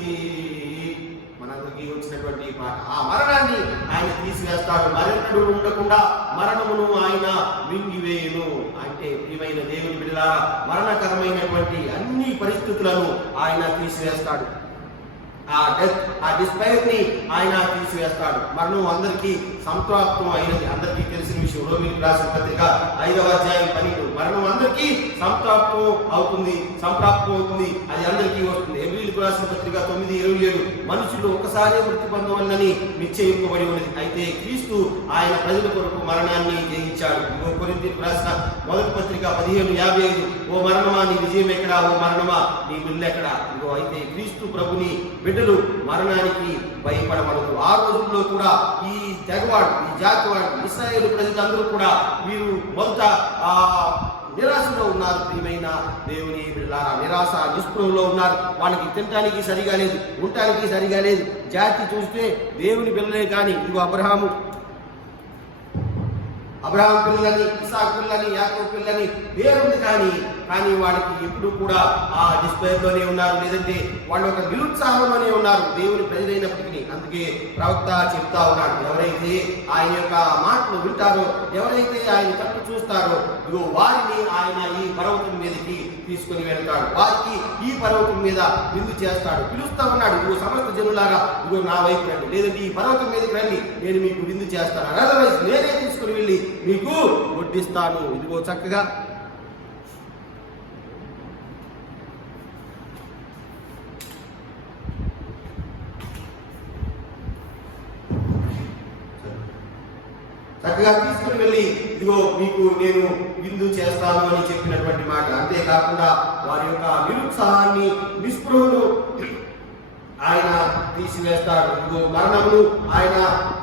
మనందరికీ వచ్చినటువంటి పాట. ఆ మరణాన్ని ఆయన తీసివేస్తాడు. మరెన్నడూ ఉండకుండా మరణమును ఆయన మింగివేయును. అంటే ప్రియమైన దేవుని బిడ్డలారా, మరణకరమైనటువంటి అన్ని పరిస్థితులను ఆయన తీసివేస్తాడు. ఆ డెత్, ఆ డిస్పైర్ ని ఆయన తీసివేస్తాడు. మరణం అందరికీ సంప్రాప్తం అయినది, అందరికీ తెలిసిన విషయం. రోమిలకు రాసిన పత్రిక 5వ అధ్యాయం 12. మరణం అందరికీ సంప్రాప్తం అవుతుంది. అది అందరికీ వస్తుంది. హెబ్రీయులకు రాసిన పత్రిక 9:27. మనుషులు ఒకసారి మృతి పొందవలనని నిశ్చయింపబడి ఉన్నది. అయితే క్రీస్తు ఆయన ప్రజల కొరకు మరణాన్ని జయించాడు. కొరింథీయులకు రాసిన మొదటి పత్రిక 15:55. ఓ మరణమా నీ విజయం ఎక్కడా? ఓ మరణమా నీ విల్లు ఎక్కడా? అయితే క్రీస్తు ప్రభుని బిడ్డలు మరణానికి భయపడమనదు. ఆ రోజుల్లో కూడా ఈ తెగవాడు, ఈ జాతివాడు, ఇశ్రాయేలు ప్రజలందరూ కూడా వీరు మొదట నిరాశలో ఉన్నారు. ప్రియమైన దేవుని బిడ్డలారా, నిరాశ, నిస్పృహలో ఉన్నారు. వాళ్ళకి తినటానికి సరిగా లేదు, ఉండటానికి సరిగా లేదు. జాతి చూస్తే దేవుని పిల్లలే కానీ, ఇదిగో అబ్రహాము పిల్లలని, ఇసాకు పిల్లని, యాకోబు పిల్లని పేరుంది, కానీ వాళ్ళకి ఎప్పుడు కూడా ఆ డిస్పైర్లోనే ఉన్నారు. లేదంటే వాళ్ళు ఒక నిరుత్సాహంలోనే ఉన్నారు దేవుని ప్రజలైనప్పటికీ. అందుకే ప్రవక్త చెప్తా ఉన్నాడు, ఎవరైతే ఆయన యొక్క మాటలు వింటారో, ఎవరైతే ఆయన తట్టు చూస్తారో, ఇదిగో వారిని ఆయన ఈ పర్వతం మీదకి తీసుకుని వెళ్తాడు, వారికి ఈ పర్వతం మీద విందు చేస్తాడు. పిలుస్తా ఉన్నాడు, ఇదిగో సమస్త జనులారా ఇదిగో నా వైపు రండి, లేదంటే ఈ పర్వతం మీదకి రండి, నేను మీకు విందు చేస్తాను, అదర్వైజ్ నేనే తీసుకుని వెళ్ళి మీకు వడ్డిస్తాను. ఇదిగో చక్కగా తీసుకుని వెళ్ళి ఇదిగో మీకు నేను విందు చేస్తాను అని చెప్పినటువంటి మాట. అంతేకాకుండా వారి యొక్క నిరుత్సాహాన్ని, నిస్పృహను ఆయన తీసివేస్తాడు. ఇదిగో మరణమును ఆయన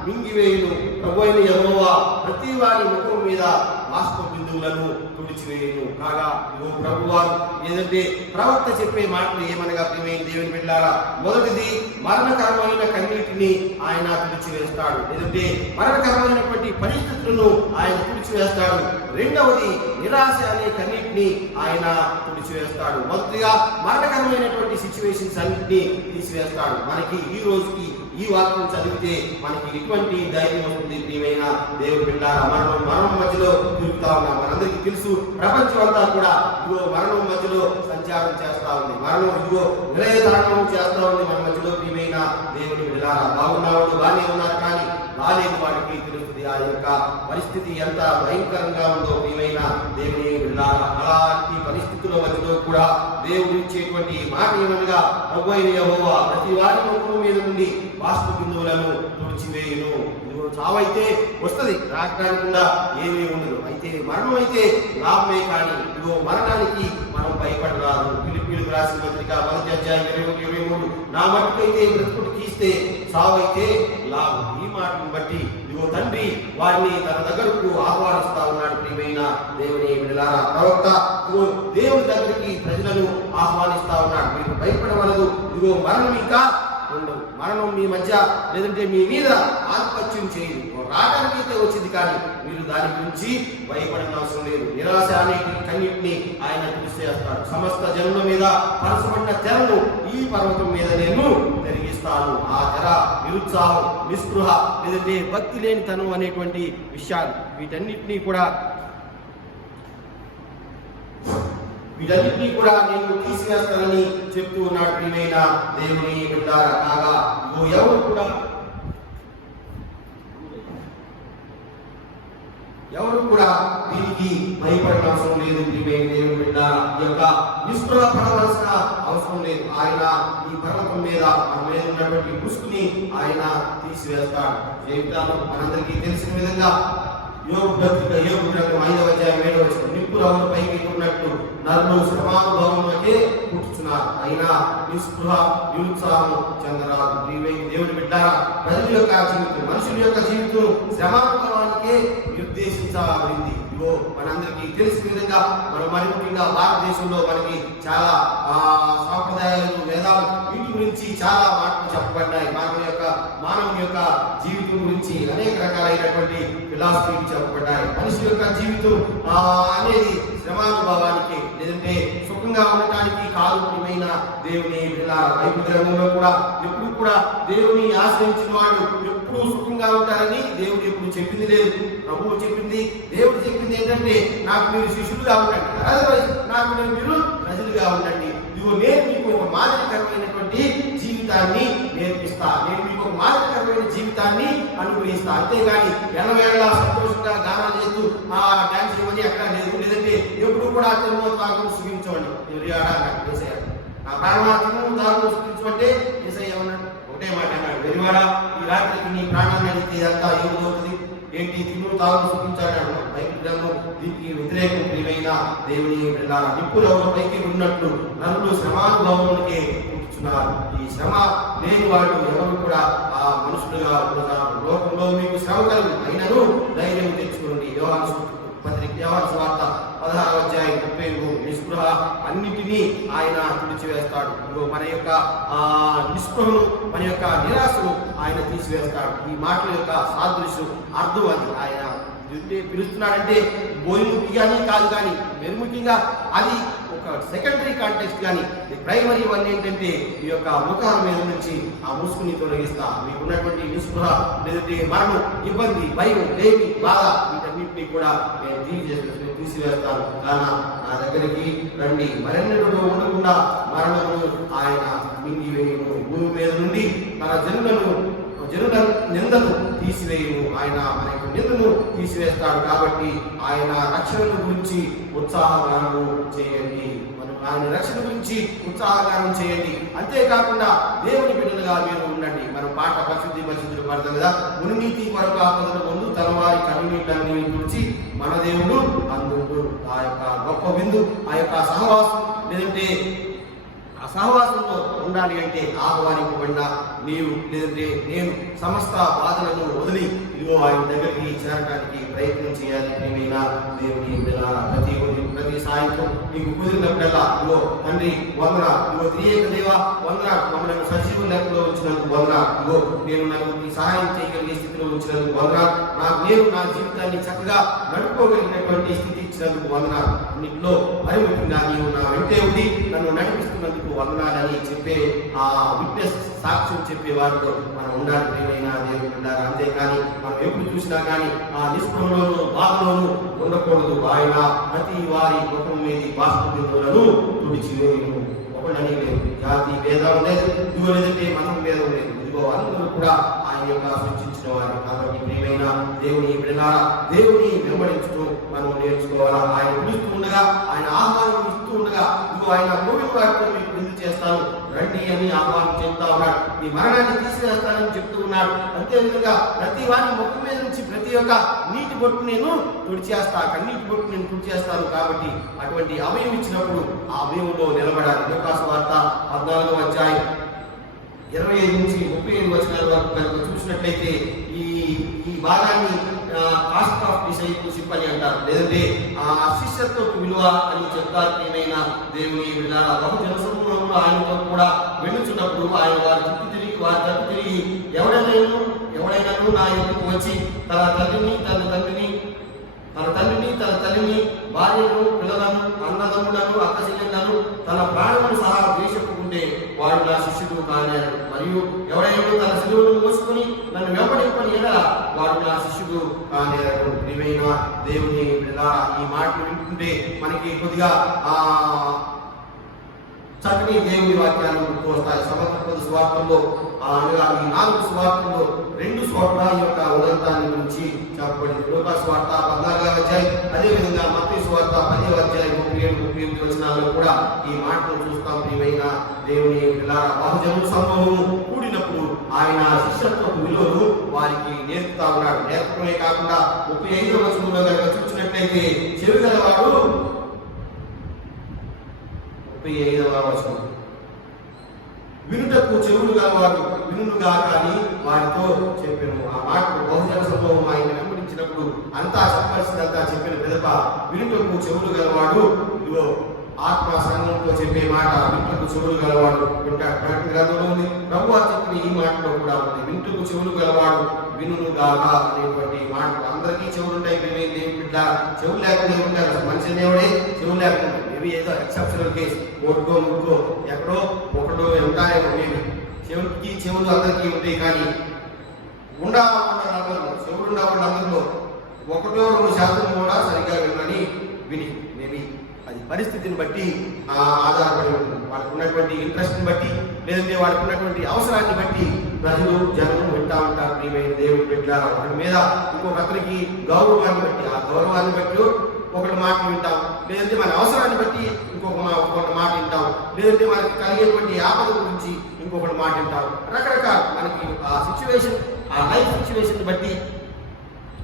మింగివేయును. ప్రభువైన యెహోవా ప్రతి వారి ముఖం మీద బాష్ప బిందువులను తుడిచివేయును. కాగా ఇదిగో ప్రభువారు ఏదంటే ప్రవక్త చెప్పే మాటలు ఏమనగా ప్రియమైన దేవుని బిడ్డలారా, మొదటిది మరణకరమైన కన్నీటిని ఆయన తుడిచివేస్తాడు, లేదంటే మరణకరమైనటువంటి పరిస్థితులను ఆయన తుడిచివేస్తాడు. రెండవది నిరాశ అనే కన్నీటిని ఆయన తుడిచివేస్తాడు. మొదటిగా మరణకరమైనటువంటి సిచ్యువేషన్స్ అన్నింటినీ తీసివేస్తాడు. మనకి ఈ రోజుకి ఈ వాక్యం చదివితే మనకి ఎటువంటి ధైర్యం వస్తుంది ప్రియమైన దేవుని బిడ్డలారా? మరణం మధ్యలో తిరుగుతా ఉన్నాం. మనందరికీ తెలుసు, ప్రపంచం అంతా కూడా ఇదిగో మరణం మధ్యలో సంచారం చేస్తా ఉంది. మరణం ఇదిగో నిలయతరణం చేస్తా ఉంది మన మధ్యలో. ప్రియమైన దేవుని బిడ్డలారా, బాగున్నవాళ్ళు బాగానే ఉన్నారు, కానీ బాలేని వాడికి తెలుస్తుంది ఆ యొక్క పరిస్థితి ఎంత భయంకరంగా ఉందో. ప్రియమైన దేవుని బిడ్డలారా, అలాంటి పరిస్థితుల మధ్యలో కూడా దేవుడు ఇచ్చేటువంటి మాట ఏమనగా, ప్రభువైన యెహోవా ప్రతి వారి ముఖం మీద నుండి బాష్ప బిందువులను తుడిచివేయును. చావైతే వస్తుంది, రాకడానికి ఏమీ ఉండదు. అయితే మరణం అయితే లాభమే, కానీ ఇదిగో మరణానికి మనం భయపడరాదు. ఫిలిప్పీయులకు రాసిన పత్రిక 1:21-23, నా మట్టుకైతే బ్రతుకుడు కీస్తే చావైతే లాభం. ఈ మాటను బట్టి ఇదిగో తండ్రి వారిని తన దగ్గరకు ఆహ్వానిస్తా ఉన్నాడు. ప్రియమైన దేవుని బిడ్డలారా, ప్రవక్త ఇదిగో దేవుని దగ్గరికి ప్రజలను ఆహ్వానిస్తా ఉన్నాడు. మీరు భయపడవలదు, ఇదిగో మరణం ఇంకా ఉండవు. మరణం మీ మధ్య లేదంటే మీ మీద ఆధిపత్యం చేయదు. రావడానికి అయితే వచ్చింది, కానీ మీరు దాని గురించి భయపడిన అవసరం లేదు. నిరాశ అనే కన్నిటిని ఆయన తీసేస్తాడు. సమస్త జనుల మీద పరచబడిన తెరను ఈ పర్వతం మీద నేను తిరిగిస్తాను. ఆ తెర నిరుత్సాహం, నిస్పృహ, లేదంటే భక్తి లేనితనం అనేటువంటి విషయాలు, వీటన్నిటినీ కూడా నేను తీసివేస్తానని చెప్తూ ఉన్నాడు. ప్రియమైన దేవుని బిడ్డలారా, కాగా ఎవరు కూడా దీనికి భయపడిన అవసరం లేదు. ప్రియమైన దేవుని బిడ్డలారా, ఈ యొక్క నిస్పృహ పడవలసిన అవసరం లేదు. ఆయన ఈ పర్వతం మీద మన మీద ఉన్నటువంటి ముసుగుని ఆయన తీసివేస్తాడు. చెప్తాను, మనందరికీ తెలిసిన విధంగా యోగు పత్రిక 5:7 నిప్పురవుల పైకి ఉన్నట్టు నరులు శ్రమానుభవంలోకే పుట్టుచున్నారు, అయినా నిస్పృహ నిరుత్సాహం చెందరాదు. దేవుని బిడ్డారా, ప్రజల యొక్క జీవితం, మనుషుల యొక్క జీవితం శ్రమానుభవానికే నిర్దేశించబడింది. ఇదిగో మనందరికీ తెలిసిన విధంగా మరి ముఖ్యంగా భారతదేశంలో మనకి చాలా సాంప్రదాయాలు, వేదాలు, వీటి గురించి చాలా మాటలు చెప్పబడ్డాయి. మానవుని యొక్క జీవితం గురించి అనేక రకాలైనటువంటి ఫిలాసఫీ చెప్పబడ్డాయి. మనిషి యొక్క జీవితం అనేది శ్రమానుభవానికి, లేదంటే సుఖంగా ఉండటానికి కాదు. ప్రియమైన దేవుని బైబిల్ గ్రంథంలో కూడా ఎప్పుడు కూడా దేవుని ఆశ్రయించిన వాళ్ళు ఎప్పుడు సుఖంగా ఉంటారని దేవుడు ఎప్పుడు చెప్పింది లేదు. ప్రభువు చెప్పింది, దేవుడు చెప్పింది ఏంటంటే, నాకు మీరు శిష్యులుగా ఉండండి, అదర్వైజ్ నాకు మీరు ప్రజలుగా ఉండండి. ఇదిగో నేను మీకు ఒక మాదిరికరమైనటువంటి జీవితాన్ని నేర్పిస్తా, నేను మీకు ఒక మాదిరికరమైన జీవితాన్ని అనుగ్రహిస్తా. అంతేగాని ఎల్లవేళ సంతోషంగా గానాలు చేస్తూ డాన్స్ ఇవ్వని అక్కడ లేదు. లేదంటే ఎప్పుడు కూడా తిరుమల తాగును సుఖించండి, నా ప్రాణాత్మను తాగును సుఖించమంటే ఏసయ్య ఏమన్నాడు? ఒకటే మాట అన్నాడు, వెరివాడా ఈ రాత్రికి నీ ప్రాణాన్ని అడిగితే ఇదంతా ఏమవుతుంది? ఏంటి తిరుమల తాగును సుఖించాడు అన్నాడు. బైబిల్ గ్రంథం దీనికి వ్యతిరేకం. ప్రియమైన దేవుని నిప్పుల పైకి ఉన్నట్లు నరులు శ్రమానుభవంలోకే కూర్చున్నారు. ఈ శ్రమ లేని వాళ్ళు ఎవరు కూడా ఆ మనుషులుగా ఉంటారు. లోకంలో మీకు శ్రమ కలుగు, అయినను ధైర్యం తెచ్చుకోండి. యోహాను సువార్త 16:33. నిస్పృహ అన్నిటినీ ఆయన తుడిచివేస్తాడు. మన యొక్క నిస్పృహను, మన యొక్క నిరాశను ఆయన తీసివేస్తాడు. ఈ మాటల యొక్క సాదృశ్యం అర్థం అది. ఆయన పిలుస్తున్నాడంటే బోయిముఖిగానే కాదు, కానీ వెరుముఖంగా అది ఒక సెకండరీ కాంటెక్స్ట్. కానీ ప్రైమరీ వన్ ఏంటంటే ఈ యొక్క ముఖాల మీద నుంచి ఆ ముసుగుని తొలగిస్తా, మీకు ఉన్నటువంటి నిస్పృహ, లేదంటే మరణం, ఇబ్బంది, భయం, లేమి, బాధ, వీటన్నింటినీ కూడా నేను తీసివేస్తాను. కాన నా దగ్గరికి రండి, మరెన్నడూ ఉండకుండా మరణమును ఆయన మింగివేయును, భూమి మీద నుండి తన జనుల నిందను తీసివేయును. ఆయన మన యొక్క నిందను తీసివేస్తాడు. కాబట్టి ఆయన రక్షణ గురించి ఉత్సాహగానము చేయండి, ఆయన రక్షణ గురించి ఉత్సాహగానం చేయండి. అంతేకాకుండా దేవుని బిడ్డలుగా మీరు ఉండండి. మనం పాట పరిశుద్ధులు పడతాం కదా, మునినీతి కొరకు ఆపదల ముందు తలవారి కన్నీళ్ళని గురించి మన దేవుడు అందుడు. ఆ యొక్క గొప్ప విందు, ఆ యొక్క సహవాసం, లేదంటే ఆ సహవాసంలో ఉండాలి అంటే ఆహ్వానింపబడిన నీవు, లేదంటే నేను సమస్త బాధలను వదిలి ఇదిగో ఆయన దగ్గరికి చేరడానికి ప్రయత్నం చేయాలి. ప్రియమైన దేవుని ప్రతి సాయంత్రం నీకు కుదిరినప్పుడల్లా ఇదిగో తండ్రి వందన, ఇదిగో త్రియేక దేవ వందన, మమ్మల్ని సజీవ లెక్కలో ఉంచినందుకు వందన, ఇదిగో నేను నాకు ఈ సహాయం చేయగలిగే స్థితిలో ఉంచినందుకు వందన, నేను నా జీవితాన్ని చక్కగా నడుపుకోగలిగినటువంటి స్థితి ఇచ్చినందుకు వందన, అన్నింటిలో మరి ముఖ్యంగా నీవు నా వెంటే ఉండి నన్ను నడిపిస్తున్నందుకు వందనాలని చెప్పే ఆ విట్నెస్, సాక్ష్యం చెప్పే వారితో మనం ఉండాలి. ప్రియమైన దేవుడు ఉండాలి. అంతేకాని మనం ఎప్పుడు చూసినా కానీ ఆ నిస్పృహలోను బాధలోను ఉండకూడదు. ఆయన ప్రతి వారి ముఖం మీద బాష్పబిందువులను తుడిచివేయును. ఒకళ్ళని లేదు, జాతి భేదం లేదు, ఇదిగో లేదంటే మతం భేదం లేదు, ఇదిగో అందరూ కూడా ఆయన యొక్క సృష్టించిన వారు. కాబట్టి ప్రియమైన దేవుని బిడ్డలారా, దేవుని వెంబడించడం మనం నేర్చుకోవాలా. ఆయన పిలుస్తూ ఉండగా, ఆయన ఆహ్వానం ఇస్తూ ఉండగా, ఇదిగో ఆయన మూడు వాటితో మీకు విందు చేస్తాను రండి అని ఆహ్వానం చెప్తా ఉన్నాడు. ఈ మరణాన్ని తీసివేస్తానని చెప్తూ ఉన్నాడు. అంతేవిధంగా ప్రతి వారి ముఖం మీద నుంచి ప్రతి ఒక్క నీటి బొట్టు నేను తుడిచేస్తా, కన్నీటి బొట్టు నేను తుడిచేస్తాను. కాబట్టి అటువంటి అభయం ఇచ్చినప్పుడు ఆ అభయంలో నిలబడాలి. లూకాసు వార్త 14వ అధ్యాయం 25 నుంచి 35 వచనాల వరకు కనుక చూసినట్లయితే ఈ భాగాన్ని కాస్ట్ ఆఫ్ డిసైపుల్షిప్ అని అంటారు, లేదంటే శిష్యత్వ విలువ అని చెప్తారు. ప్రియమైన దేవుని బిడ్డలారా, బహుజన సమూహంలో ఆయనతో కూడా వెళ్ళుచున్నప్పుడు ఆయన వారి తట్టు తిరిగి ఎవడైనా నా ఎదురుకు వచ్చి తన తల్లిని తన తల్లిని భార్యను, పిల్లలను, అన్నదమ్ములను, అక్క చెల్లెలను, తన ప్రాణమును సహా ద్వేషించుకుంటే వాడు నా శిష్యుడు కానాడు. మరియు ఎవడైనా తన శిలువను మోసుకొని నన్ను వెంబడింపని ఎడల వాడు నా శిష్యుడు కానేరడు. ప్రియమైన దేవుని ఈ మాటలు వింటుంటే మనకి కొద్దిగా చక్కని దేవుని వాక్యాలు గుర్తు వస్తాయి. సమర్పణ సువార్తల్లో అనగా ఈ 4 సువార్తల్లో 2 చోట్ల ఈ యొక్క ఉదంతాన్ని గురించి చెప్పబడింది. లూకాసు వార్త 14వ అధ్యాయం, అదేవిధంగా మత్తయి సువార్త 10వ అధ్యాయం 37-38 వచనాల్లో కూడా ఈ మాటను చూస్తాం. ప్రియమైన దేవుని పిల్లారా, బహుజనుల సమూహము కూడినప్పుడు ఆయన శిష్యత్వపు విలువను వారికి నేర్పుతా ఉన్నాడు. నేర్పడమే కాకుండా 35వ వచనంలో కనుక చూసినట్లయితే చెవి గలవాడు 35వ వచనం, వినుటకు చెవులు గలవాడు వినుగా కానీ వారితో చెప్పాను. ఆ మాటలు బహుజన సమూహం ఆయన వెంబడించినప్పుడు అంతా చెప్పాల్సిందంతా చెప్పిన పిదప వినుటకు చెవులు గలవాడు, ఇదిగో ఆత్మ సంఘంతో చెప్పే మాట వింటుకు చెవులు గలవాడు వింటాడు. ప్రకటన గ్రంథంలో ఉంది, ప్రభువా చెప్పిన ఈ మాటలో కూడా ఉంది, వింటుకు చెవులు గలవాడు వినుగాక అనేటువంటి మాట. అందరికీ చెవులు ఉంటాయి. దేవుని బిడ్డ చెవులు లేకుండా ఉంటారు. మనిషి దేవుడే చెవులు లేకుండా, మేబీ ఏదో ఎక్సెప్షనల్ కేసు, ముట్టుకో ఎక్కడో ఒకటో ఉంటాయేమో, మేబీ చెవులు అందరికీ ఉంటాయి. కానీ ఉండవాళ్ళందరూ చెవులు ఉండవాళ్ళు అందరిలో 1-2% కూడా సరిగ్గా విని మేబీ అది పరిస్థితిని బట్టి ఆధారపడి ఉంటుంది. వాళ్ళకు ఉన్నటువంటి ఇంట్రెస్ట్ని బట్టి, లేదంటే వాళ్ళకు ఉన్నటువంటి అవసరాన్ని బట్టి జనం వింటా ఉంటారు. ప్రియమైన దేవుని బిడ్డ ఒకరి మీద ఇంకొకరికి గౌరవాన్ని బట్టి, ఆ గౌరవాన్ని బట్టి ఒకటి మాట వింటాం, లేదంటే మన అవసరాన్ని బట్టి ఇంకొక మాట వింటాం, లేదంటే మనకి కలిగేటువంటి ఆపద గురించి ఇంకొకటి మాట వింటాం. రకరకాల మనకి ఆ సిచ్యువేషన్, ఆ లైఫ్ సిచ్యువేషన్ బట్టి,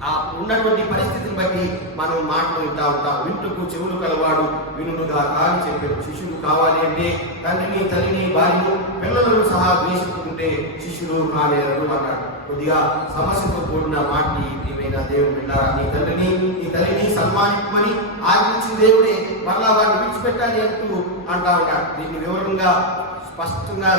ఆ ఉన్నటువంటి పరిస్థితిని బట్టి మనం మాటలు వింటా ఉంటాం. వింటుకు చెవులు కలవాడు వినుగా అని చెప్పారు. శిష్యుడు కావాలి అంటే తండ్రిని, తల్లిని, భార్యను, పిల్లలను సహా ద్వేషించుకుంటే శిష్యుడు కాలేరు అన్నాడు. కొద్దిగా సమస్యతో కూడిన మాటని ప్రియమైన దేవుని బిడ్డలారా, నీ తండ్రిని నీ తల్లిని సన్మానించమని ఆజ్ఞించిన దేవుడే మళ్ళా వారిని విడిచిపెట్టాలి అంటూ అంటా ఉన్నాడు. దీన్ని వివరంగా స్పష్టంగా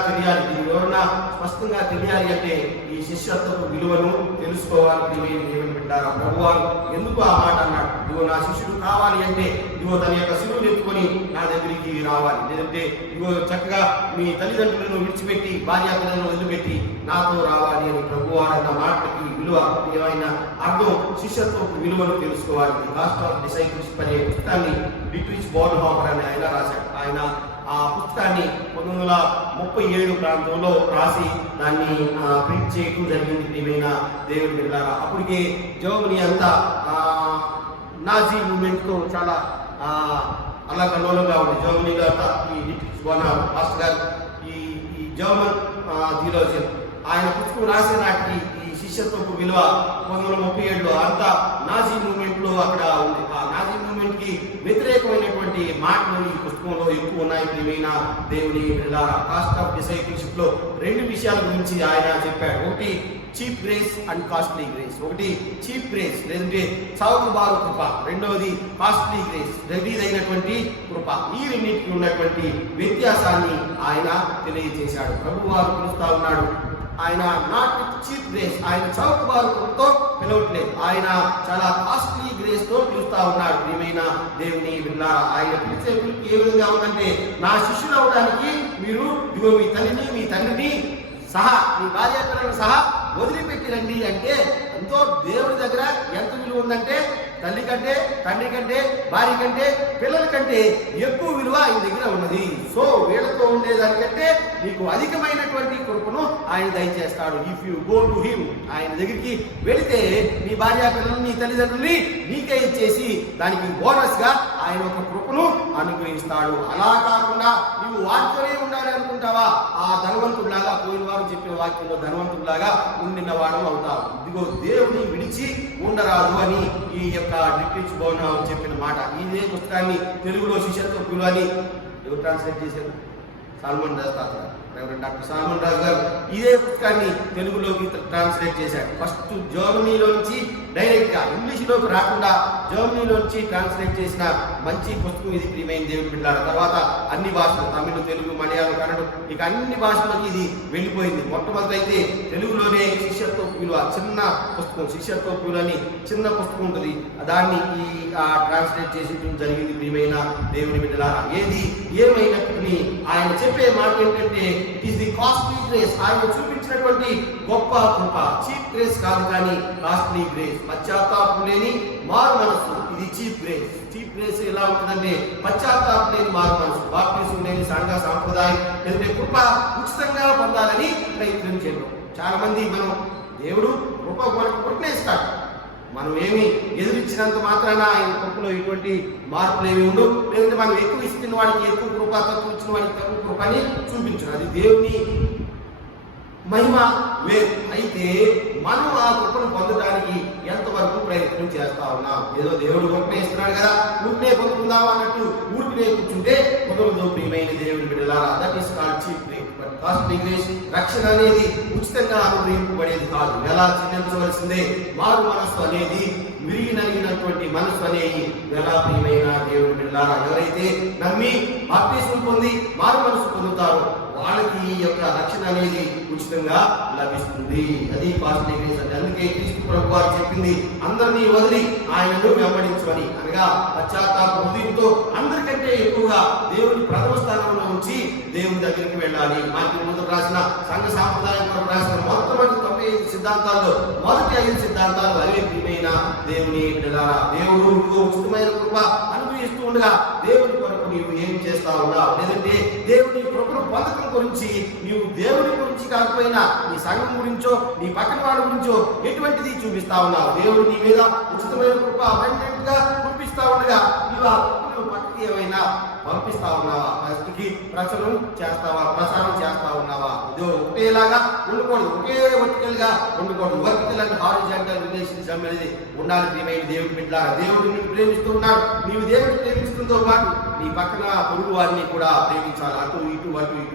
తెలియాలి అంటే ఈ శిష్యత్వపు విలువను తెలుసుకోవాలి. ప్రియమైన దేవుని బిడ్డారా, ప్రభువారు ఎందుకు ఆ మాట అన్నాడు? ఇదిగో నా శిష్యుడు కావాలి అంటే ఇదిగో తన యొక్క శిలువను ఎత్తుకొని నా దగ్గరికి రావాలి, లేదంటే ఇదిగో చక్కగా మీ తల్లిదండ్రులను విడిచిపెట్టి భార్యాపిల్లలను వదిలిపెట్టి నాతో రావాలి అని ప్రభువారు అన్న మాటకి విలువ ఏమైనా అర్థం, శిష్యత్వ విలువను తెలుసుకోవాలి. కాస్ట్ ఆఫ్ డిసైపుల్షిప్ అనే పుస్తకాన్ని డిట్రిచ్ బోన్హోఫర్ అని ఆయన రాశాడు. ఆయన ఆ పుస్తకాన్ని 1937 ప్రాంతంలో రాసి దాన్ని ప్రింట్ చేయడం జరిగింది. ప్రియమైన దేవుడి బిడ్డలారా, అప్పటికే జర్మనీ అంతా నాజీ మూవ్మెంట్తో చాలా అల్లకల్లోలంగా ఉంది. జర్మనీలో అంతా ఈ డిట్రిచ్ బోన్హోఫర్ మాస్టర్ గారు ఈ జర్మన్ థియోలాజియన్ ఆయన పుస్తకం రాసే నాటికి ఈ శిష్యత్వపు విలువ 1937లో అంతా నాజీ మూవ్మెంట్ లో అక్కడ ఉంది. ఆ నాజీ మూవ్మెంట్ కి వ్యతిరేకమైనటువంటి మాటలు ఈ పుస్తకంలో ఎక్కువ ఉన్నాయి. ప్రియమైన దేవుని బిడ్డలారా, కాస్ట్ ఆఫ్ డిసైపుల్షిప్ లో 2 విషయాల గురించి ఆయన చెప్పాడు. ఒకటి cheap grace and costly grace. ఒకటి చీప్ గ్రేస్ లేదంటే చౌకబారు కృప, రెండవది కాస్ట్లీ గ్రేస్ ఖరీదైనటువంటి కృప. ఈ రెండింటికి ఉన్నటువంటి వ్యత్యాసాన్ని ఆయన తెలియజేశాడు. ప్రభు వారు పిలుస్తా ఉన్నాడు, ఆయన నాట్ విత్ చీప్ గ్రేస్, ఆయన చౌకబారు కృపతో పిలవట్లేదు, ఆయన చాలా కాస్ట్లీ గ్రేస్ తో పిలుస్తా ఉన్నాడు. ప్రియమైన దేవుని బిడ్డలారా, ఆయన పిలిచే పిలుపు ఏ విధంగా ఉందంటే, నా శిష్యులు అవడానికి మీరు ఇదిగో మీ తల్లిని మీ తండ్రిని సహా మీ భార్యాపిల్లలను సహా వదిలిపెట్టిరండి అంటే ఎంతో దేవుడి దగ్గర ఎంత విలువ ఉందంటే, తల్లి కంటే తండ్రి కంటే భార్య కంటే పిల్లల కంటే ఎక్కువ విలువ ఆయన దగ్గర ఉన్నది. సో వీళ్ళతో ఉండేదానికంటే నీకు అధికమైనటువంటి కృపను ఆయన దయచేస్తాడు. If you go to him, ఆయన దగ్గరికి వెళితే నీ భార్య పిల్లలు నీ తల్లిదండ్రుల్ని నీకే ఇచ్చేసి దానికి బోనస్ గా ఆయన ఒక కృపను అనుగ్రహిస్తాడు. అలా కాకుండా నువ్వు వాటితోనే ఉండాలి అనుకుంటావా, ఆ ధనవంతుడిలాగా పోయిన వారు చెప్పిన వాక్యంలో ధనవంతుడిలాగా ఉండిన వాడు అవుతావు. ఇదిగో దేవుని విడిచి ఉండరాదు అని ఈ యొక్క డిట్రిచ్ బోన్హోఫర్ చెప్పిన మాట. ఇదే పుస్తకాన్ని తెలుగులో శిష్యత్వ విలువ అని ఎవరు ట్రాన్స్లేట్ చేశారు? సాల్మన్ రాజ్ తాత, రెవరెండ్ డాక్టర్ సాల్మన్ రాజ్ గారు ఇదే పుస్తకాన్ని తెలుగులోకి ట్రాన్స్లేట్ చేశాడు. ఫస్ట్ జర్మనీలో నుంచి డైరెక్ట్ గా ఇంగ్లీష్లోకి రాకుండా జర్మనీలో నుంచి ట్రాన్స్లేట్ చేసిన మంచి పుస్తకం ఇది. ప్రియమైన దేవుని బిడ్డలారా, తర్వాత అన్ని భాషలు తమిళ, తెలుగు, మలయాళం, కన్నడ ఇక అన్ని భాషలకి ఇది వెళ్ళిపోయింది. మొట్టమొదటి అయితే తెలుగులోనే శిష్యత్వ విలువ చిన్న పుస్తకం, శిష్యత్వ విలువ అని చిన్న పుస్తకం ఉంటుంది, దాన్ని ఈ ట్రాన్స్లేట్ చేసి జరిగింది. ప్రియమైన దేవుని బిడ్డలారా, ఏది ఏమైనప్పటికీ ఆయన చెప్పే మాట ఏంటంటే, it is the costly grace, ఆయన చూపించినటువంటి గొప్ప కృప. చీప్ గ్రేస్ కాదు కానీ కాస్ట్లీ గ్రేస్, పశ్చాత్తాపం లేని మారు మనసు, ఇది చీప్ గ్రేస్. చీప్ గ్రేస్ ఎలా ఉంటుందంటే పశ్చాత్తాపం లేని మారు మనసు, బాప్టిజం లేని సంఘ సాంప్రదాయం లేదంటే కృప ఉచితంగా పొందాలని ప్రయత్నం చేయడం. చాలా మంది మనం దేవుడు కృప మనకు పుట్టినేస్తాడు, మనం ఏమి ఎదురిచ్చినంత మాత్రాన ఆయన కృపలో ఇటువంటి మార్పులు ఏమి ఉండవు. లేదంటే మనం ఎక్కువ ఇస్తున్న వాడికి ఎక్కువ కృప, తక్కువ ఇచ్చిన వాడికి తక్కువ కృపని చూపించడం, అది దేవుని మహిమ వేరు. అయితే మనం ఆ కృపను పొందడానికి ఎంతవరకు ప్రయత్నం చేస్తా ఉన్నాం? ఏదో దేవుడు కృపనే ఇస్తున్నాడు కదా ఊరినే పొందుకుందాం అన్నట్టు ఊరినే కూర్చుంటే కుదరదు. ప్రియమైన దేవుని బిడ్డలారా, that is called cheap grace. But costly grace, రక్షణ అనేది ఉచితంగా అనుగ్రహింపబడేది కాదు, ఎలా చెల్లించవలసిందే. మారు మనస్సు అనేది విరిగి నలిగినటువంటి మనస్సు అనేది ఎలా. ప్రియమైన దేవుని బిడ్డలారా, ఎవరైతే నమ్మి బాప్టిజం పొంది మారు మనస్సు పొందుతారో వాళ్ళకి ఈ యొక్క రక్షణ అనేది ఉచితంగా లభిస్తుంది. అది కాస్ట్లీ గ్రేస్ అంటే. అందుకే క్రీస్తు ప్రభు వారు చెప్పింది, అందరినీ వదిలి ఆయనను వెంబడించమని. అనగా పశ్చాత్తాప హృదయంతో అందరికంటే ఎక్కువగా దేవుని ప్రథమ స్థానంలో ఉంచి దేవుని దగ్గరికి వెళ్ళాలి. మార్టిన్ లూథర్ రాసిన సంఘ సాంప్రదాయం కొరకు రాసిన మొట్టమొదటి 95 సిద్ధాంతాల్లో మొదటి 5 సిద్ధాంతాలు అవే. ప్రియమైన దేవుని బిడ్డలారా, దేవుడు ఉచితమైన కృప అనుగ్రహిస్తూ ఉండగా దేవుని కొరకు నీవు ఏం చేస్తా ఉన్నావు? లేదంటే దేవుని కృపను పొందడం గురించి నీవు దేవుని గురించి కాకపోయినా నీ సంఘం గురించో నీ పక్కన వాళ్ళ గురించో ఎటువంటిది చూపిస్తా ఉన్నావు? దేవుడు నీ మీద ఉచితమైన కృప అబండెంట్ గా చూపిస్తా ఉండగా నీవు పక్కకి ఏమైనా పంపిస్తా ఉన్నావా? పరిస్థితికి ప్రచారం చేస్తా ఉన్నావా? ఇది ఒకేలాగా ఉండకూడదు, ఒకే వర్టికల్ గా ఉండకూడదు. వర్టికల్ అండ్ హారిజాంటల్ రిలేషన్షిప్ అనేది ఉండాలి. ప్రియమైన దేవుడి బిడ్డలారా, దేవుడు నిన్ను ప్రేమిస్తూ ఉన్నాడు. నీవు దేవుడిని ప్రేమిస్తుందో పాటు నీ పక్కన పొరుగు వారిని కూడా ప్రేమించాలి. అటు ఇటు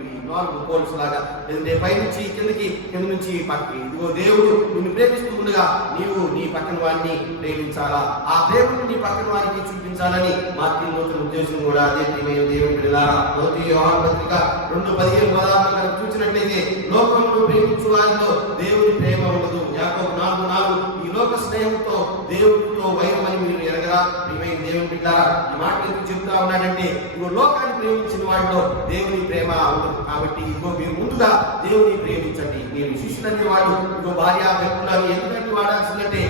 ఈ 4 పోల్స్ లాగా, లేదంటే పై నుంచి కిందకి, కింద నుంచి పక్కకి. ఇదిగో దేవుడు నిన్ను ప్రేమిస్తూ ఉండగా నీవు నీ పక్కన వారిని ప్రేమించాలా? ఆ ప్రేమను నీ పక్కన వారికి చూపించాలని మార్టిన్ లూథర్ ఉద్దేశం కూడా అదే. ప్రియమైన దేవుని బిడ్డలారా, మొదటి యోహాను పత్రిక 2:15 చూసినట్లయితే లోకమును ప్రేమించు వారిలో దేవుని ప్రేమ ఉండదు. యాకోబు 4:4 ఈ లోక స్నేహంతో దేవుడితో వైరమని మీరు ఎరగరా? ప్రియమైన దేవుని బిడ్డలారా, ఈ మాట ఎందుకు చెప్తా ఉన్నాడంటే, ఇగో లోకాన్ని ప్రేమించిన వాడిలో దేవుని ప్రేమ ఉండదు. కాబట్టి ఇగో మీరు ముందుగా దేవుని ప్రేమించండి. మీరు శిష్యులనే వాడు ఇగో భార్య వ్యక్తులని ఎందుకంటే వాడాల్సిందంటే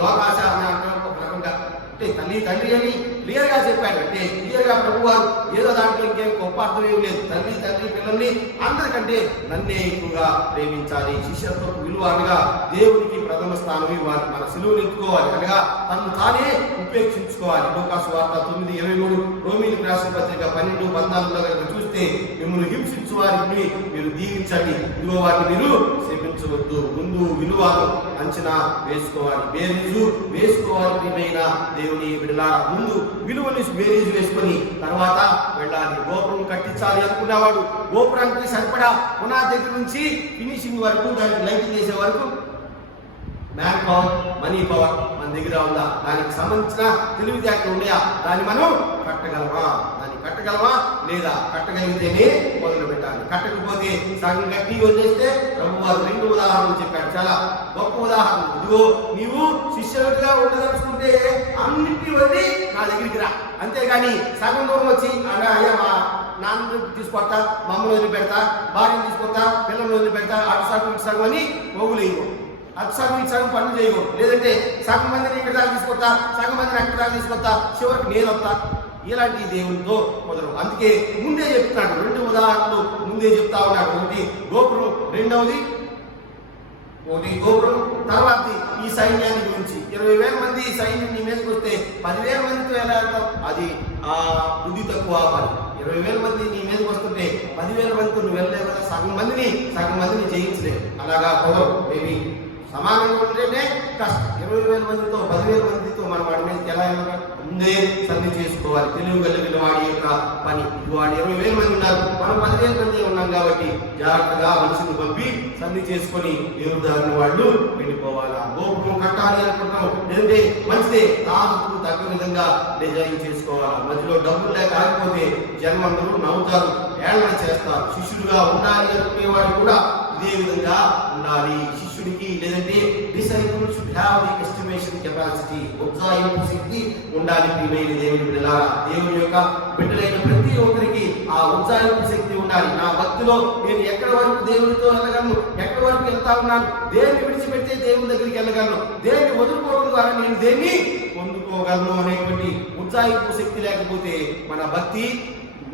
లోకాశ అని అంటారు ఒక రకంగా. అంటే తల్లి తండ్రి అని క్లియర్ గా చెప్పాడు. అంటే క్లియర్ గా ప్రభు వారు ఏదో దాంట్లో ఇంకేం గొప్ప అర్థం ఏమి లేదు. తల్లి తండ్రి పిల్లల్ని అందరికంటే నన్నే ఎక్కువగా ప్రేమించాలి. శిష్యత్వం విలువ అనగా దేవునికి ప్రథమ స్థానం ఇవ్వాలి. మన సిలువను ఎత్తుకోవాలి, అనగా తను తానే ఉపేక్షించుకోవాలి. లోకాసు వార్త 9:23, రోమీయులకు రాసిన పత్రిక 12:14 కనుక చూస్తే, మిమ్మల్ని హింసించు వారిని మీరు దీవించండి, ఇదిగో వారిని మీరు క్షమించవద్దు. ముందు విలువను అంచనా వేసుకోవాలి, బేరీజు వేసుకోవాలి. ప్రియమైన దేవుని బిడ్డలారా, ముందు విలువని బేరీజు వేసుకొని తర్వాత వెళ్ళాలి. గోపురం కట్టించాలి అనుకున్నవాడు గోపురానికి సరిపడా పునాది దగ్గర నుంచి ఫినిషింగ్ వరకు, దానికి లైటింగ్ చేసే వరకు మ్యాన్ పవర్, మనీ పవర్ మన దగ్గర ఉందా? దానికి సంబంధించిన తెలివితేటలు ఉన్నాయా? దాన్ని మనం కట్టగలమా? లేదా కట్టగలిగితేనే మొదలు పెట్టాలి. కట్టకపోతే సగం కట్టి వదిలేస్తే ప్రభు వారు 2 ఉదాహరణలు చెప్పాడు, చాలా గొప్ప ఉదాహరణ. ఇదిగో నీవు శిష్యులుగా ఉండదలుచుకుంటే అన్నింటినీ వదిలి నా దగ్గరికి రా, అంతేగాని సగం దూరం వచ్చి అయ్యా మా నాన్న తీసుకొస్తా, మమ్మల్ని వదిలిపెడతా, భార్యను తీసుకొస్తా, పిల్లల్ని వదిలిపెడతా, అటు సగం ఇటు సగం అని పోగులేవు. అటు సగం ఇటు సగం పనులు చేయవు. లేదంటే సగం మందిని ఇక్కడ దాకా తీసుకొస్తా, సగం మందిని అక్కడ దాకా తీసుకొస్తా, చివరికి నేను వస్తా. ఇలాంటి దేవునితో మొదలు. అందుకే ముందే చెప్తున్నాడు, 2 ఉదాహరణలు ముందే చెప్తా ఉన్నాడు. ఒకటి గోపురం, రెండవది గోపురం, తర్వాత ఈ సైన్యాన్ని గురించి. 20,000 మంది సైన్యం నీ మీదకి వస్తే 10,000 మందితో ఎలా వెళ్తాం? అది బుద్ధి తక్కువ పని. 20,000 మంది నీ మీదకి వస్తుంటే 10,000 మందితో నువ్వు వెళ్ళలేవు కదా. సగం మందిని జయించలేదు. అలాగా కుదరదు. మేబీ సమానంగా ఉంటేనే కష్టం. 20,000 మందితో 10,000 మందితో మనం వాడి మీదకి ఎలా వెళ్ళాలి? ముందే సంధి చేసుకోవాలి. తెలియగలిగిన వాడి యొక్క పని. వాడు 20,000 మంది ఉన్నారు, మనం 10,000 మంది ఉన్నాం కాబట్టి జాగ్రత్తగా మనుషులు పంపి సంధి చేసుకొని దేవుదారిని వాళ్ళు వెళ్ళిపోవాలా. గోపురం కట్టాలి అనుకుంటాం, లేదంటే మంచిదే, తాను తగ్గ విధంగా డిజైన్ చేసుకోవాలి. మధ్యలో డబ్బులు లేక ఆగిపోతే జన్మందరూ నవ్వుతారు, ఏళ్ళ చేస్తారు. శిష్యుడుగా ఉండాలి అనుకునేవాడు కూడా ఇదే విధంగా ఉండాలి. శిష్యుడికి లేదంటే disciple should have the estimation capacity, ఉజ్జాయింపు శక్తి ఉండాలి. ప్రియమైన దేవుని బిడ్డలారా, దేవుని యొక్క బిడ్డలైన ప్రతి ఒక్కరికి ఆ ఉజ్జాయింపు శక్తి ఉండాలి. నా భక్తిలో నేను ఎక్కడి వరకు దేవునితో వెళ్ళగలను, ఎక్కడి వరకు వెళ్తా ఉన్నాను, దేన్ని విడిచిపెడితే దేవుని దగ్గరికి వెళ్ళగలను, దేన్ని వదులుకోవడం ద్వారా నేను దేన్ని పొందుకోగలను అనేటువంటి ఉజ్జాయింపు శక్తి లేకపోతే మన భక్తి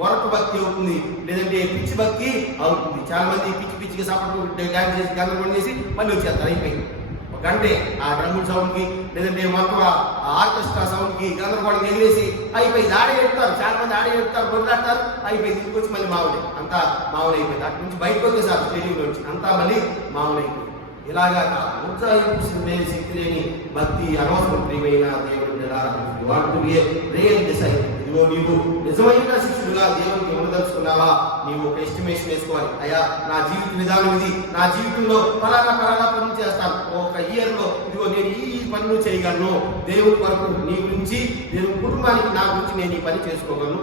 మొరటు భక్తి అవుతుంది, లేదంటే పిచ్చి భక్తి అవుతుంది. చాలా మంది పిచ్చిగా సపోర్ట్ డ్యాన్స్ చేసి గందరగోళం చేసి మళ్ళీ వచ్చేస్తారు. అయిపోయింది ఒక గంటే ఆ డ్రమ్ముల సౌండ్కి, లేదంటే మొత్తం ఆర్కెస్ట్రా సౌండ్కి గందరగోళం ఎగిరేసి అయిపోయింది. ఆడే చెప్తారు, చాలా మంది ఆడే చెప్తారు, బొడ్లాడతారు, అయిపోయింది. ఇంటికి వచ్చి మళ్ళీ మామూలే, అంతా మామూలు అయిపోయింది. అటు నుంచి బయటకు వచ్చేసారు స్టేడియంలో వచ్చి, అంతా మళ్ళీ మామూలు అయిపోయింది. ఇలాగా ఉత్సాహింపు శక్తి లేని భక్తి అనవసరం. ప్రియమైన దేవుడు ఇదిగో నీవు నిజమైన శిష్యుడుగా దేవునికి ఉండదలుచుకున్నావా? నీవు ఒక ఎస్టిమేషన్ వేసుకోవాలి. అయ్యా, నా జీవిత విధానం ఇది, నా జీవితంలో ఫలానా పనులు చేస్తాను, ఒక ఇయర్ లో ఇదిగో నేను ఈ పనులు చేయగలను, దేవుడి వరకు నీ గురించి, దేవుని కుటుంబానికి నా గురించి నేను ఈ పని చేసుకోగలను,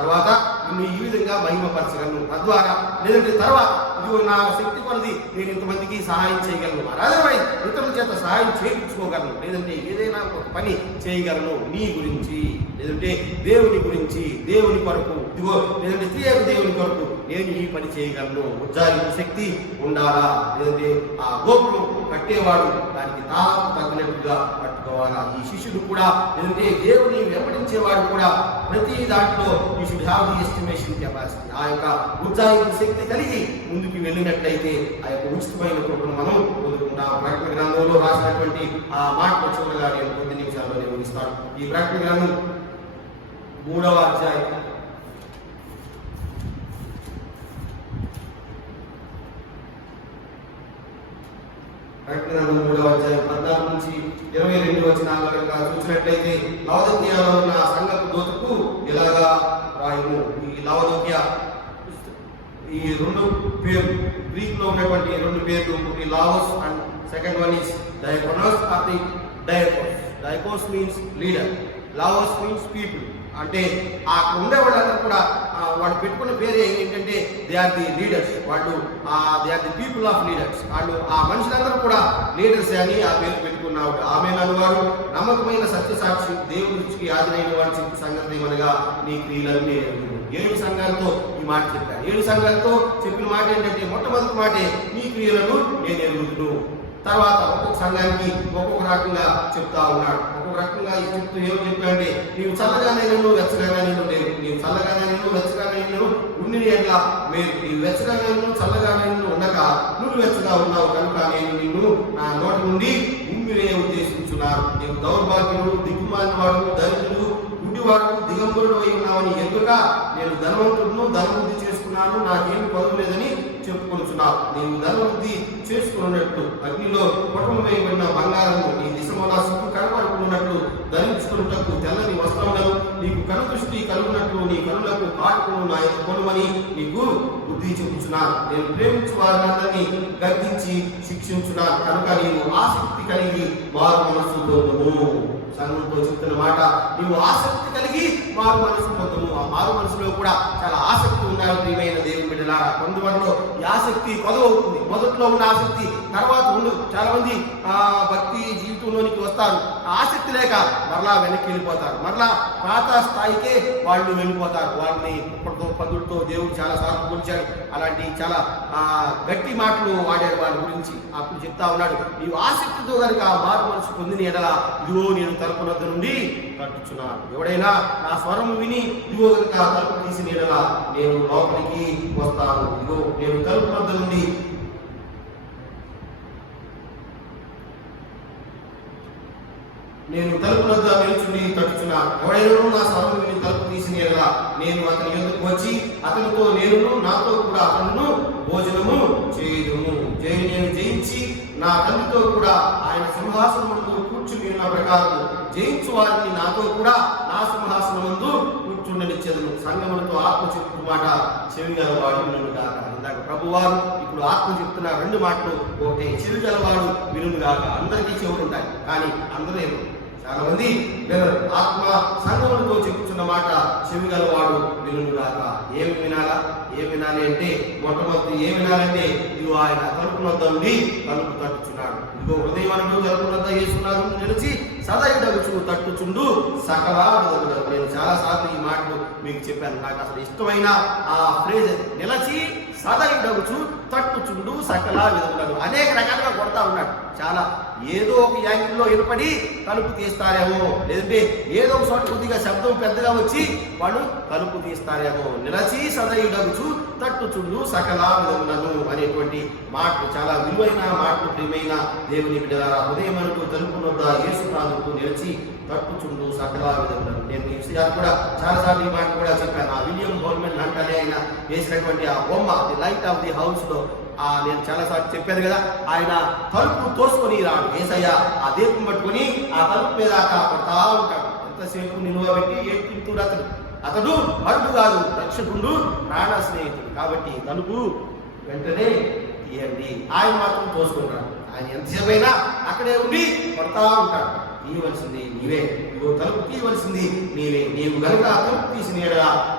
తర్వాత నిన్ను ఈ విధంగా మహిమపరచగలను, తద్వారా లేదంటే తర్వాత ఇదిగో నా శక్తి కొలది నేను ఇంతమందికి సహాయం చేయగలను, అదర్వైజ్ ఇతరుల చేత సహాయం చేయించుకోగలను, లేదంటే ఏదైనా ఒక పని చేయగలను నీ గురించి, లేదంటే దేవుని గురించి, దేవుని కొరకు, ఇదిగో లేదంటే దేవుని కొరకు నేను ఈ పని చేయగలను. ఉజ్జాయింపు శక్తి ఉండాలా. లేదంటే ఆ గోపురం కట్టేవాడు దానికి తాను తగినట్టుగా కట్టుకోవాలా. ఈ శిష్యుడు కూడా, లేదంటే దేవుని వెంబడించేవాడు కూడా ప్రతి దాంట్లో ఈ should have the estimation capacity, ఆ యొక్క ఉజ్జాయింపు శక్తి కలిగి ముందుకు వెళ్ళినట్లయితే ఆ యొక్క ఉచితమైన కృపను మనం పొందుకుంటాం. ప్రకటన గ్రంథంలో రాసినటువంటి ఆ మాట చివరిగా నేను కొద్ది నిమిషాల్లో నేను ముగిస్తాను. ఈ ప్రకటన గ్రంథం 3వ అధ్యాయం ప్రకటన 3వ అధ్యాయం 14 నుంచి 22 వచనాల వరకు చూసినట్లయితే, లవోదికీయలో ఉన్న సంఘపు దూతకు ఇలాగా రాయము. ఈ లవోదికీయ ఈ 2 పేర్లు గ్రీక్ లో ఉన్నటువంటి 2 పేర్లు, ఒకటి laos and second one is diakonos or the diakos. Diakos means leader, laos means people. అంటే అక్కడ ఉండే వాళ్ళందరూ కూడా వాళ్ళు పెట్టుకున్న పేరు ఏంటంటే దే ఆర్ ది లీడర్స్. వాళ్ళు they are the people of leaders. వాళ్ళు ఆ మనుషులందరూ కూడా లీడర్స్ అని ఆ పేరు పెట్టుకున్నాడు. ఆమె వాడు నమ్మకమైన సత్యసాక్షి, దేవుడి దృష్టికి హాజరైన వాడు చెప్పు సంగతి ఏమనగా నీ క్రియలను 7 సంఘాలతో ఈ మాట చెప్పారు. 7 సంఘాలతో చెప్పిన మాట ఏంటంటే మొట్టమొదటి మాటే నీ క్రియలను నేను ఎరుగుదును. తర్వాత ఒక్కొక్క సంఘానికి ఒక్కొక్క రకంగా చెప్తా ఉన్నాడు. ఒక్కొక్క రకంగా చెప్తూ ఏమో చెప్పాడంటే నీవు చల్లగానే వెచ్చగానే లేవు, నీవు చల్లగానే వెచ్చగానే ఉండి ఎట్లా మీరు ఈ వెచ్చగానే చల్లగానే ఉండక నువ్వు వెచ్చగా ఉన్నావు కనుక నేను నిన్ను నా నోటి నుండి ఉమ్మిరే ఉద్దేశించున్నాను. నీవు దౌర్భాగ్యుడు, దిక్కుమాలిన వాడు, దరిద్రుడు, గుడ్డివాడు, దిగంబరుడు అయి ఉన్నావని ఎదురుగా నేను ధనవంతుడును, ధనవృద్ధి చేసుకున్నాను, నాకేమి పదవి లేదని చెప్పుకొనుచున్నావు. నీవు ధనవృద్ధి చేసుకున్నట్టు అగ్నిలో కుటుంబం వేయబడిన బంగారము నీ దిశమూల సిగ్గు కనపడుకున్నట్లు ధరించుకున్నట్టు తెల్లని వస్త్రములను నీకు కను దృష్టి కలుగునట్లు నీ కనులకు కాటుకును నా యొక్క కొనుమని నీకు బుద్ధి చెప్పుచున్నాను. నేను ప్రేమించు వారినందరినీ గద్దించి శిక్షించున్నాను కనుక నీవు ఆసక్తి కలిగి వారు మనస్సుతో సంఘంతో చెప్తున్న మాట, నీవు ఆసక్తి కలిగి మారు మనసు పొందము. ఆ మారు మనసులో కూడా చాలా ఆసక్తి ఉండాలి. ప్రియమైన దేవుని బిడ్డలారా, కొంతమందిలో ఈ ఆసక్తి కొదవవుతుంది. మొదట్లో ఉన్న ఆసక్తి తర్వాత ఉండదు. చాలా మంది భక్తి జీవితంలోనికి వస్తారు, ఆసక్తి లేక మరలా వెనక్కి వెళ్ళిపోతారు, మరలా పాత స్థాయికే వాళ్ళు వెళ్ళిపోతారు. వాళ్ళని ఇప్పటితో పదులతో దేవుడు చాలా సార్లు పోల్చాడు. అలాంటి చాలా గట్టి మాటలు వాడాడు వాళ్ళ గురించి. అప్పుడు చెప్తా ఉన్నాడు, నీవు ఆసక్తితో కనుక మారు మనసు పొందిన ఎడల ఇదిగో నేను తలుపు వద్ద నుండి తట్టుచున్నాను. ఎవడైనా నా స్వరం విని ఇదిగో కనుక తలుపు తీసిన ఎడల నేను లోపలికి వస్తాను. ఇదిగో నేను తలుపు వద్ద నుండి నిల్చుండి తట్టుచున్నాను. ఎవడైనా నా స్వరం విని తలుపు తీసిన ఎడల నేను అతని ఎదుకు వచ్చి అతనితో నేను నాతో కూడా అతను భోజనము చేయుదుము. నేను జయించి నా తండ్రితో కూడా ఆయన సింహాసనం ముందు కూర్చుని ఉన్న ప్రకారం జయించు వారిని నాతో కూడా నా సింహాసనం ముందు కూర్చుండనిచ్చేదను. సంగములతో ఆత్మ చెప్తున్న మాట చెవిగలవాడు వినును గాక. ఇందాక ప్రభువారు ఇప్పుడు ఆత్మ చెప్తున్న 2 మాటలు. ఒకటి చెవిగలవాడు వినును గాక. అందరికీ చెవులు ఉంటాయి కానీ అందరూ చాలా మంది వినరు. ఆత్మ సంగములతో చెప్పుతున్న మాట చెవిగలవాడు వినును గాక. ఏమి వినాలా? ఏం వినాలి అంటే మొట్టమొదటి ఏం వినాలంటే ఇదిగో ఆయన తలుపు వద్ద ఉండి తలుపు తట్టుచున్నాడు. ఇదిగో హృదయమంటూ తలుపు వద్ద యేసునాథు నిలిచి సదయుడగుచు తట్టుచుండు సకల. నేను చాలా సార్లు ఈ మాటలు మీకు చెప్పాను. నాకు అసలు ఇష్టమైన ఆ ఫ్రేజ్ నిలచి సదయుడగుచు తట్టుచుండు సకల విధములను. అనేక రకాలుగా కొడతా ఉన్నాడు. చాలా ఏదో ఒక యాంగిల్లో ఏర్పడి తలుపు తీస్తారేమో, లేదంటే ఏదో ఒక చోట కొద్దిగా శబ్దం పెద్దగా వచ్చి వాళ్ళు తలుపు తీస్తారేమో. నిలచి సదయుడగుచు తట్టుచుండు సకల విధములను అనేటువంటి మాటలు చాలా విలువైన మాటలు. ప్రియమైన దేవుని బిడ్డలారా, హృదయమంటూ తలుపు వద్ద యేసునాథుకు నిలిచి తట్టుచుండు సకల విధములను. నేను ఈ విషయాలు కూడా చాలాసార్లు ఈ మాట కూడా చెప్పాను. ఆ విలియం హోల్మెన్ అంటే ఆయన వేసినటువంటి ఆ బొమ్మ the light of the house లో నేను చాలాసార్లు చెప్పాను కదా, ఆయన తలుపు తోసుకొని రాడు. ఏసయ్య ఆ దీపం పట్టుకొని ఆ తలుపు మీద కొడతా ఉంటాడు. ఎంతసేపు నిలువబెట్టి ఏడ్పింతుడు అతడు మరుడు కాదు, రక్షకుడు, ప్రాణ స్నేహితుడు. కాబట్టి తలుపు వెంటనే తీయండి. ఆయన మాత్రం తోసుకుంటాడు. ఆయన ఎంతసేపు అయినా అక్కడే ఉండి కొడతా ఉంటాడు. తీయవలసింది నీవే, ఇదిగో తలుపు తీయవలసింది నీవే. నీవు కనుక తలుపు తీసిన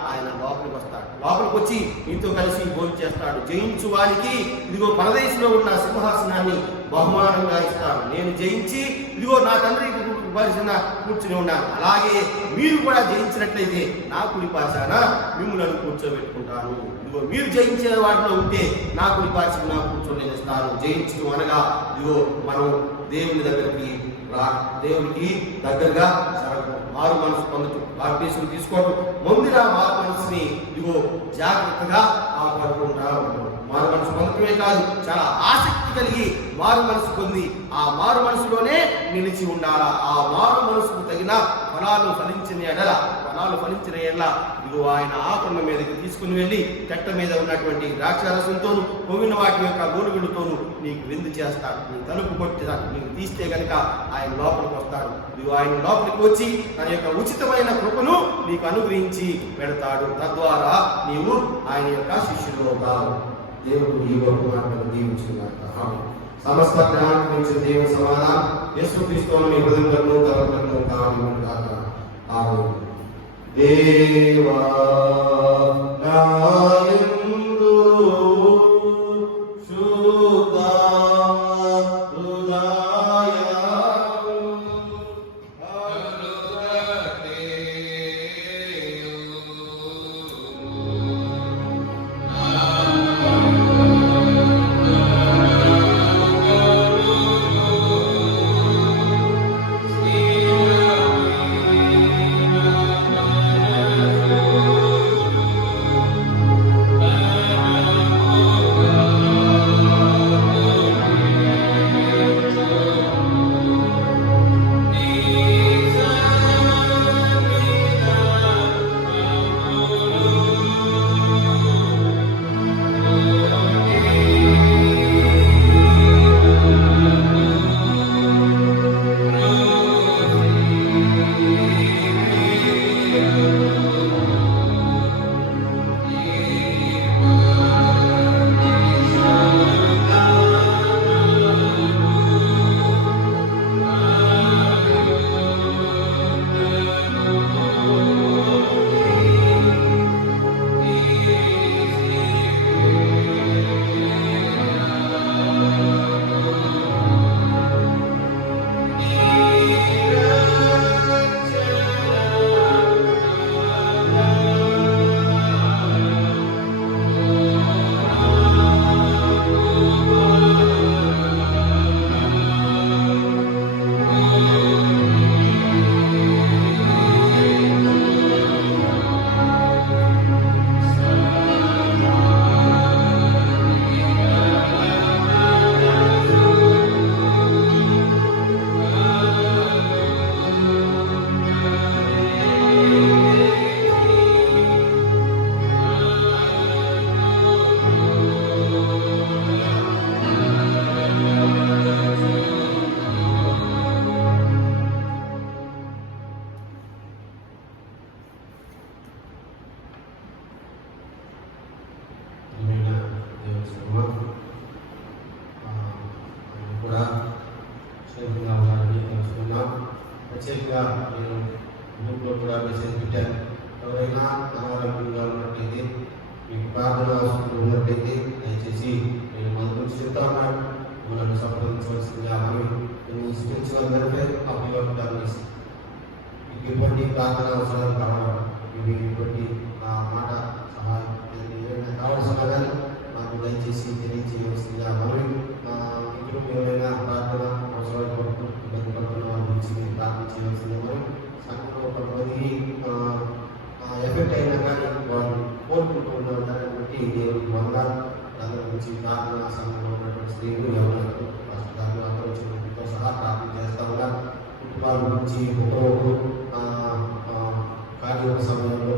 ఆయన లోపలికి వస్తాడు. లోపలికి వచ్చి నీతో కలిసి భోజనం చేస్తాడు. జయించు వారికి ఇదిగో పరదేశంలో ఉన్న సింహాసనాన్ని బహుమానంగా ఇస్తాడు. నేను జయించి ఇదిగో నా తండ్రి పరిచిన కూర్చుని ఉన్నాను. అలాగే మీరు కూడా జయించినట్లయితే నా కుడి పార్శాన మిమ్మల్ని కూర్చోబెట్టుకుంటాను. ఇదిగో మీరు జయించే వాటిలో ఉంటే నా కుడి పార్శ్వన కూర్చోనిస్తాను. జయించడం అనగా ఇదిగో మనం దేవుని దగ్గరికి దేవునికి దగ్గరగా జరగడం, మారు మనసు పొందటం, బాప్టిజం తీసుకోవడం, ముందున మారు మనసుని ఇదిగో జాగ్రత్తగా కాపాడుకుంటా ఉండడం. మారు మనసు పొందటమే కాదు, చాలా ఆసక్తి కలిగి మారు మనసు పొంది ఆ మారు మనసులోనే నిలిచి ఉండాలా. ఆ మారు మనసుకు తగిన ఫలాలు ఫలించిన ఎడల ఇదిగో ఆయన ఆ కొండ మీదకి తీసుకుని వెళ్ళి చెట్ట మీద ఉన్నటువంటి ద్రాక్షారసంతోను పొగిన వాటి యొక్క గోరుగులతోనూ నీకు విందు చేస్తాడు. నీ తలుపు కొట్టిస్తాడు. నీకు తీస్తే గనుక ఆయన లోపలికి వస్తాడు. నీవు ఆయన లోపలికి వచ్చి తన యొక్క ఉచితమైన కృపను నీకు అనుగ్రహించి పెడతాడు. తద్వారా నీవు ఆయన యొక్క శిష్యుడు అవుతావు. దేవుడు ఈ గొప్ప మాటను దీవించుకున్నాడు. సమస్త జ్ఞానం గురించి దేవుని సమాధానం యేసుక్రీస్తుని మీ హృదయంలో తలపులను కావాలి. దేవా నాయందు శుద్ధ కూడా క్షేమంగా ఉండాలని తెలుసుకున్నాం. ప్రత్యేకంగా నేను గ్రూప్లో కూడా మెసేజ్ పెట్టాను. ఎవరైనా అనారోగ్యంగా ఉన్నట్లయితే మీకు ప్రార్థన అవసరం ఉన్నట్లయితే దయచేసి నేను మన గురించి చెప్తా ఉన్నాను, మనల్ని సంప్రదించవలసిందిగా మనం spiritual welfare of your families. మీకు ఎటువంటి ప్రార్థన అవసరాలు కావాలి, మీకు ఎటువంటి మాట సహాయం ఏదైనా కావాల్సిన కానీ నాకు దయచేసి తెలియజేయవలసిందిగా మనం ఇంట్లో ఏమైనా ప్రార్థన అవసరాలు కొరకు ఇబ్బంది పడుతున్న వాళ్ళ గురించి ప్రార్థన చేయవలసిందిగా మనం సంఘంలో కొంతమంది ఎఫెక్ట్ అయినా కానీ వాళ్ళు కోరుకుంటూ ఉన్నారు. దాన్ని బట్టి దేవుడికి వందనాలు. దాని గురించి ప్రార్థన సంఘంలో ఉన్నటువంటి స్త్రీలు ఎవరు దానిలో అందరూ సహా ప్రార్థన చేస్తూ ఉన్నారు. కుటుంబాల గురించి ఒకరొకరు కార్యక్రమ సమయంలో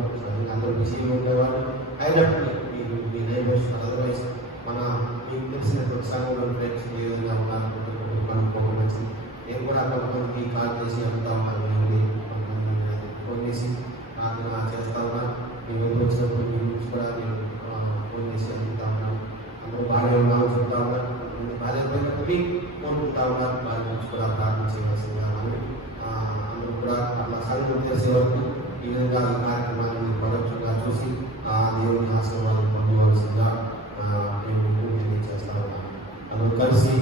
అందరూ బిజీగా ఉండేవారు. అయినప్పటికీ మీరు మీ నైబర్స్ అదర్వైజ్ మన మీకు తెలిసినటువంటి సంఘంలో ఫ్రెండ్స్ ఏ విధంగా ఉన్నారు కనుక్కోవచ్చు. నేను కూడా కొంతమందికి కాల్ చేసి అడుగుతా ఉన్నాను, ఫోన్ చేసి ప్రార్థన చేస్తా ఉన్నాను. మీరు వచ్చినప్పుడు మీ గురించి కూడా నేను ఫోన్ చేసి అడుగుతా ఉన్నాను. అందరూ బాగానే ఉన్నాను చూస్తూ ఉన్నారు. బాధ్యతపై కోరుకుంటా ఉన్నారు. వారి గురించి కూడా ప్రార్థన చేయవలసిందిగా అందరూ కూడా అట్లా సంఘం చేసే వరకు ఈ విధంగా ఈ కార్యక్రమాన్ని ప్రొడక్ట్గా చూసి దేవుని ఆశీర్వాదం పొందవలసిందిగా మేము తెలియజేస్తా ఉన్నాం. అందరూ కలిసి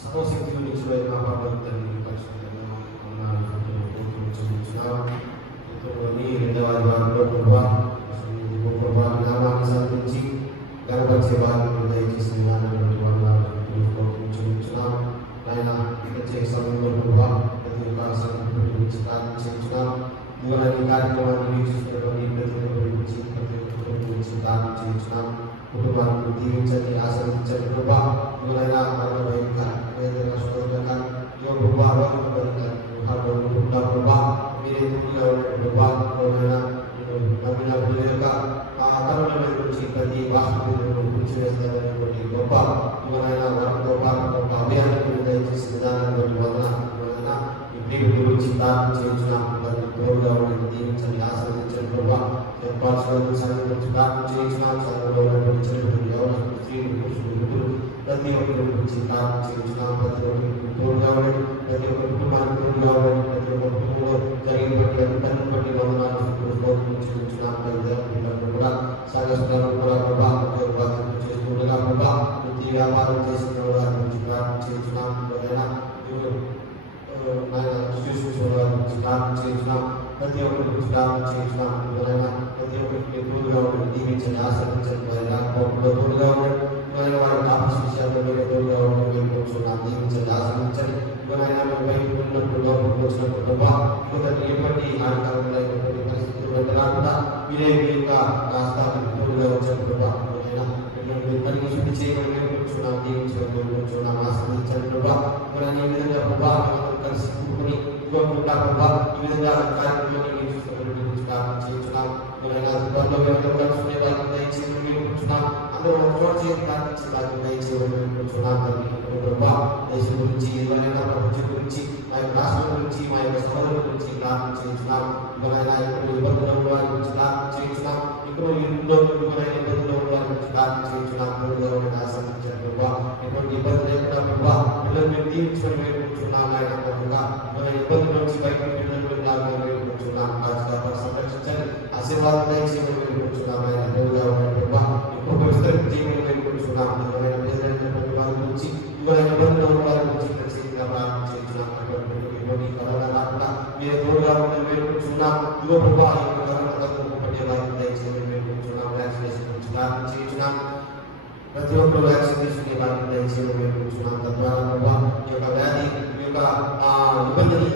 సర్వశక్తులు నిశ్చయ కాపాడుతుంది పరిశుద్ధంగా ఉన్నాను రెండవ వారంలో ప్రభా నామాన్ని సంధించి గణపరిచే వారిని దయచేసి చూస్తున్నాం ఆయన ప్రత్యేక సమయంలో ప్రభా ప్రతి ఒక్క సంఘటన గురించి ప్రార్థించున్నాం ఈ కార్యక్రమాన్ని వీక్షిస్తున్నటువంటి ప్రతి ఒక్కరి గురించి ప్రతి ఒక్కరి గురించి ప్రార్థించున్నాం కుటుంబాన్ని దీవించండి ఆశ్రయించండి ప్రభా ఎవరైనా ప్రతి వాస్తవం కూర్చివేస్తారనేటువంటి గొప్ప ఎవరైనా గొప్ప అభ్యర్థులు దయచేసి విధానాన్ని వదన ఈ ప్రేమ గురించి ప్రార్థన చేయించున్నాం తోడుగా ఉండి దీవించండి ఆశ్రయించండి ప్రభా ఏర్పాటు సంఘం గురించి ప్రార్థన చేయించున్నాం సంఘంలో ఉన్నటువంటి ఎవరు స్త్రీలు పురుషులు ప్రతి ఒక్కరి గురించి ప్రార్థన చేయించున్నాం ప్రతి ఒక్కరికి తోడుగా ఉండండి ప్రతి ఒక్క కుటుంబానికి తోడుగా ఉండండి ప్రతి ఒక్క కుటుంబంలో జరిగిన బట్టి అంతని బట్టి వందనాలు చేయించున్నాం కూడా సాగస్తున్నాను కూడా ప్రభా చేస్తుండగా ప్రభా ప్రతి వ్యాపారం చేసిన వారి గురించి ప్రార్థన చేయించున్నాం ఏదైనా ప్రార్థన చేయించున్నాం ప్రతి ఒక్కరి గురించి ప్రార్థన చేయించున్నాం ఎవరైనా ప్రతి ఒక్కరికి తోడుగా ఉండండి దీవించండి ఆశ్రయించండి వారి రాకపోవడంలో తోడుగా ఉండండి ఎవరైనా వారి కాపస్ విషయాల్లో మీరు తోడుగా ఉండండి వేడుకుంటున్నాం దీవించండి ఆశ్రయించండి ఎవరైనా మీరు బయటకు ఉన్నప్పుడు లోపలికి వచ్చినప్పుడు ప్రభా ఇటువంటి ఎప్పటి ఆటంకాలంలో ఎటువంటి పరిస్థితులు వెళ్ళకుండా మీరే మీ యొక్క రాష్ట్రానికి తోడుగా వచ్చారు ప్రభా ఎవరైనా శుద్ధి చేయమని వేడుకుంటున్నాం దీవించమని వేడుకుంటున్నాం ఆశ్రయించండి ప్రభా ఎవరైనా ఈ విధంగా ప్రభా కలిసి కూడుకుని కోరుకుంటా ప్రభా ఈ విధంగా కార్యక్రమాన్ని ప్రార్థన చేయించున్నాం ఎవరైనా కలుసుకునే వారికి దయచేయమని వేడుకుంటున్నాం అందరూ ఒకచోట చేసి ప్రార్థించి వారికి దయచేయమని వేడుకుంటున్నాం ప్రభా దేశం గురించి ఎవరైనా ప్రపంచం గురించి మా యొక్క రాష్ట్రం గురించి మా యొక్క సహోదరుల గురించి ప్రార్థన చేయించున్నాం ఎవరైనా ఇప్పుడు ఇబ్బందులు ఉన్న వారి గురించి ప్రార్థన చేయించున్నాం ఇప్పుడు ఎవరైనా ఇబ్బందులు ఉన్న వారి గురించి ప్రార్థన చేయించున్నాం తోడుగా ఆశ్రయించారు ప్రభా ఎటువంటి ఇబ్బంది లేకుండా ప్రభా పిల్లలు మేము దీవించమని వేడుకుంటున్నాం ఆయన ప్రభావ మన ఇబ్బందుల నుంచి బయటకు పిల్లలు వేడుకుంటున్నాం సంరక్షించండి ఆశీర్వాదం దయచేయమని వేడుకుంటున్నాం ఆయన తోడుగా ప్రభా ఎక్కువ విస్తరించి చేయమని వేడుకుంటున్నాం ఎవరైనా పేదలైనటువంటి వారి గురించి ఎవరైనా ఇబ్బందులు ఉన్న వారి గురించి ప్రత్యేకంగా ప్రార్థన చేయించున్నాం అటువంటి కరోనా కాకుండా మీరు తోడుగా ఉందని వేడుకుంటున్నాం యువ ప్రభా ఈ యొక్క కరోనా పట్టే వారికి దయచేయమని వేడుకుంటున్నాం వ్యాక్సినేషన్ గురించి ప్రార్థన చేయించున్నాం ప్రతి ఒక్కరు వ్యాక్సిన్ తీసుకునే వారికి దయచేయమని వేడుకుంటున్నాం తద్వారా ప్రభా ఈ యొక్క వ్యాధి ఈ యొక్క ఇబ్బందిని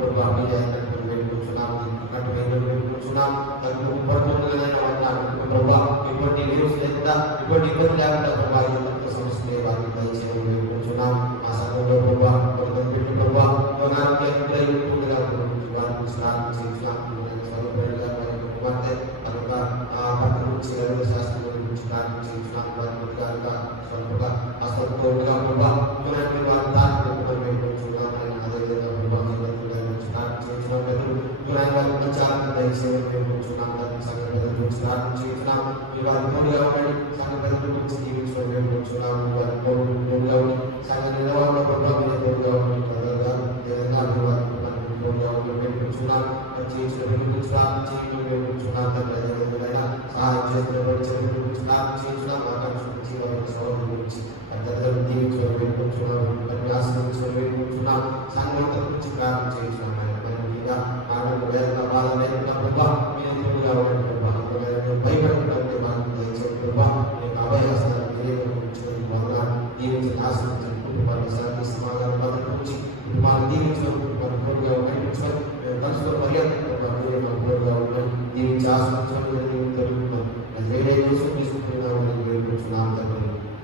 ప్రభావం వేడుకుంటున్నాం వేడుకుంటున్నాం పడుతుండగానే ప్రభా ఇటువంటి న్యూస్ లేకుండా ఇటువంటి ఇబ్బంది లేకుండా ప్రభా ఈ సమస్య వారికి దయచేయమని వేడుకుంటున్నాం ఆ సమయంలో ప్రభా పెట్టి ప్రభా ఉండగా వారికి స్నానం చేయించున్నాం కుమార్తె పట్టణ గురించి శాస్త్రం గురించి ప్రార్థన చేయించున్నాం వారికి స్వల్పగా అస్వల్పగా ప్రభా వారి దారి వేడుకుంటున్నాం అదేవిధంగా ప్రభా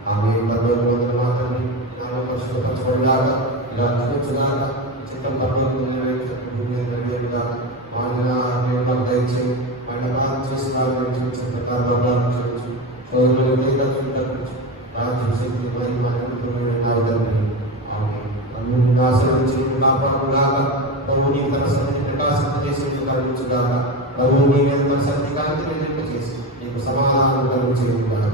ఆమె చిత్తం పర్వతం నెరవేర్చడం భూమి మీద నెరవేరుగా ఆయన దయచేసి ఆయన బాధ చేసిన చూసిన ప్రకారం లోపాలను క్షమించు సోదరులు మీద చూడవచ్చు రాజ్యం శక్తి మరియు నన్ను ఆశ్రయించి నా పరుగాక ప్రభుని తన సన్నిధి ప్రకాశింపజేసి కలుగుచుగాక ప్రభువు నీ మీద తన సన్నిధి కాంతి నిలింపజేసి నీకు సమాధానం కలుగు చేయుగాక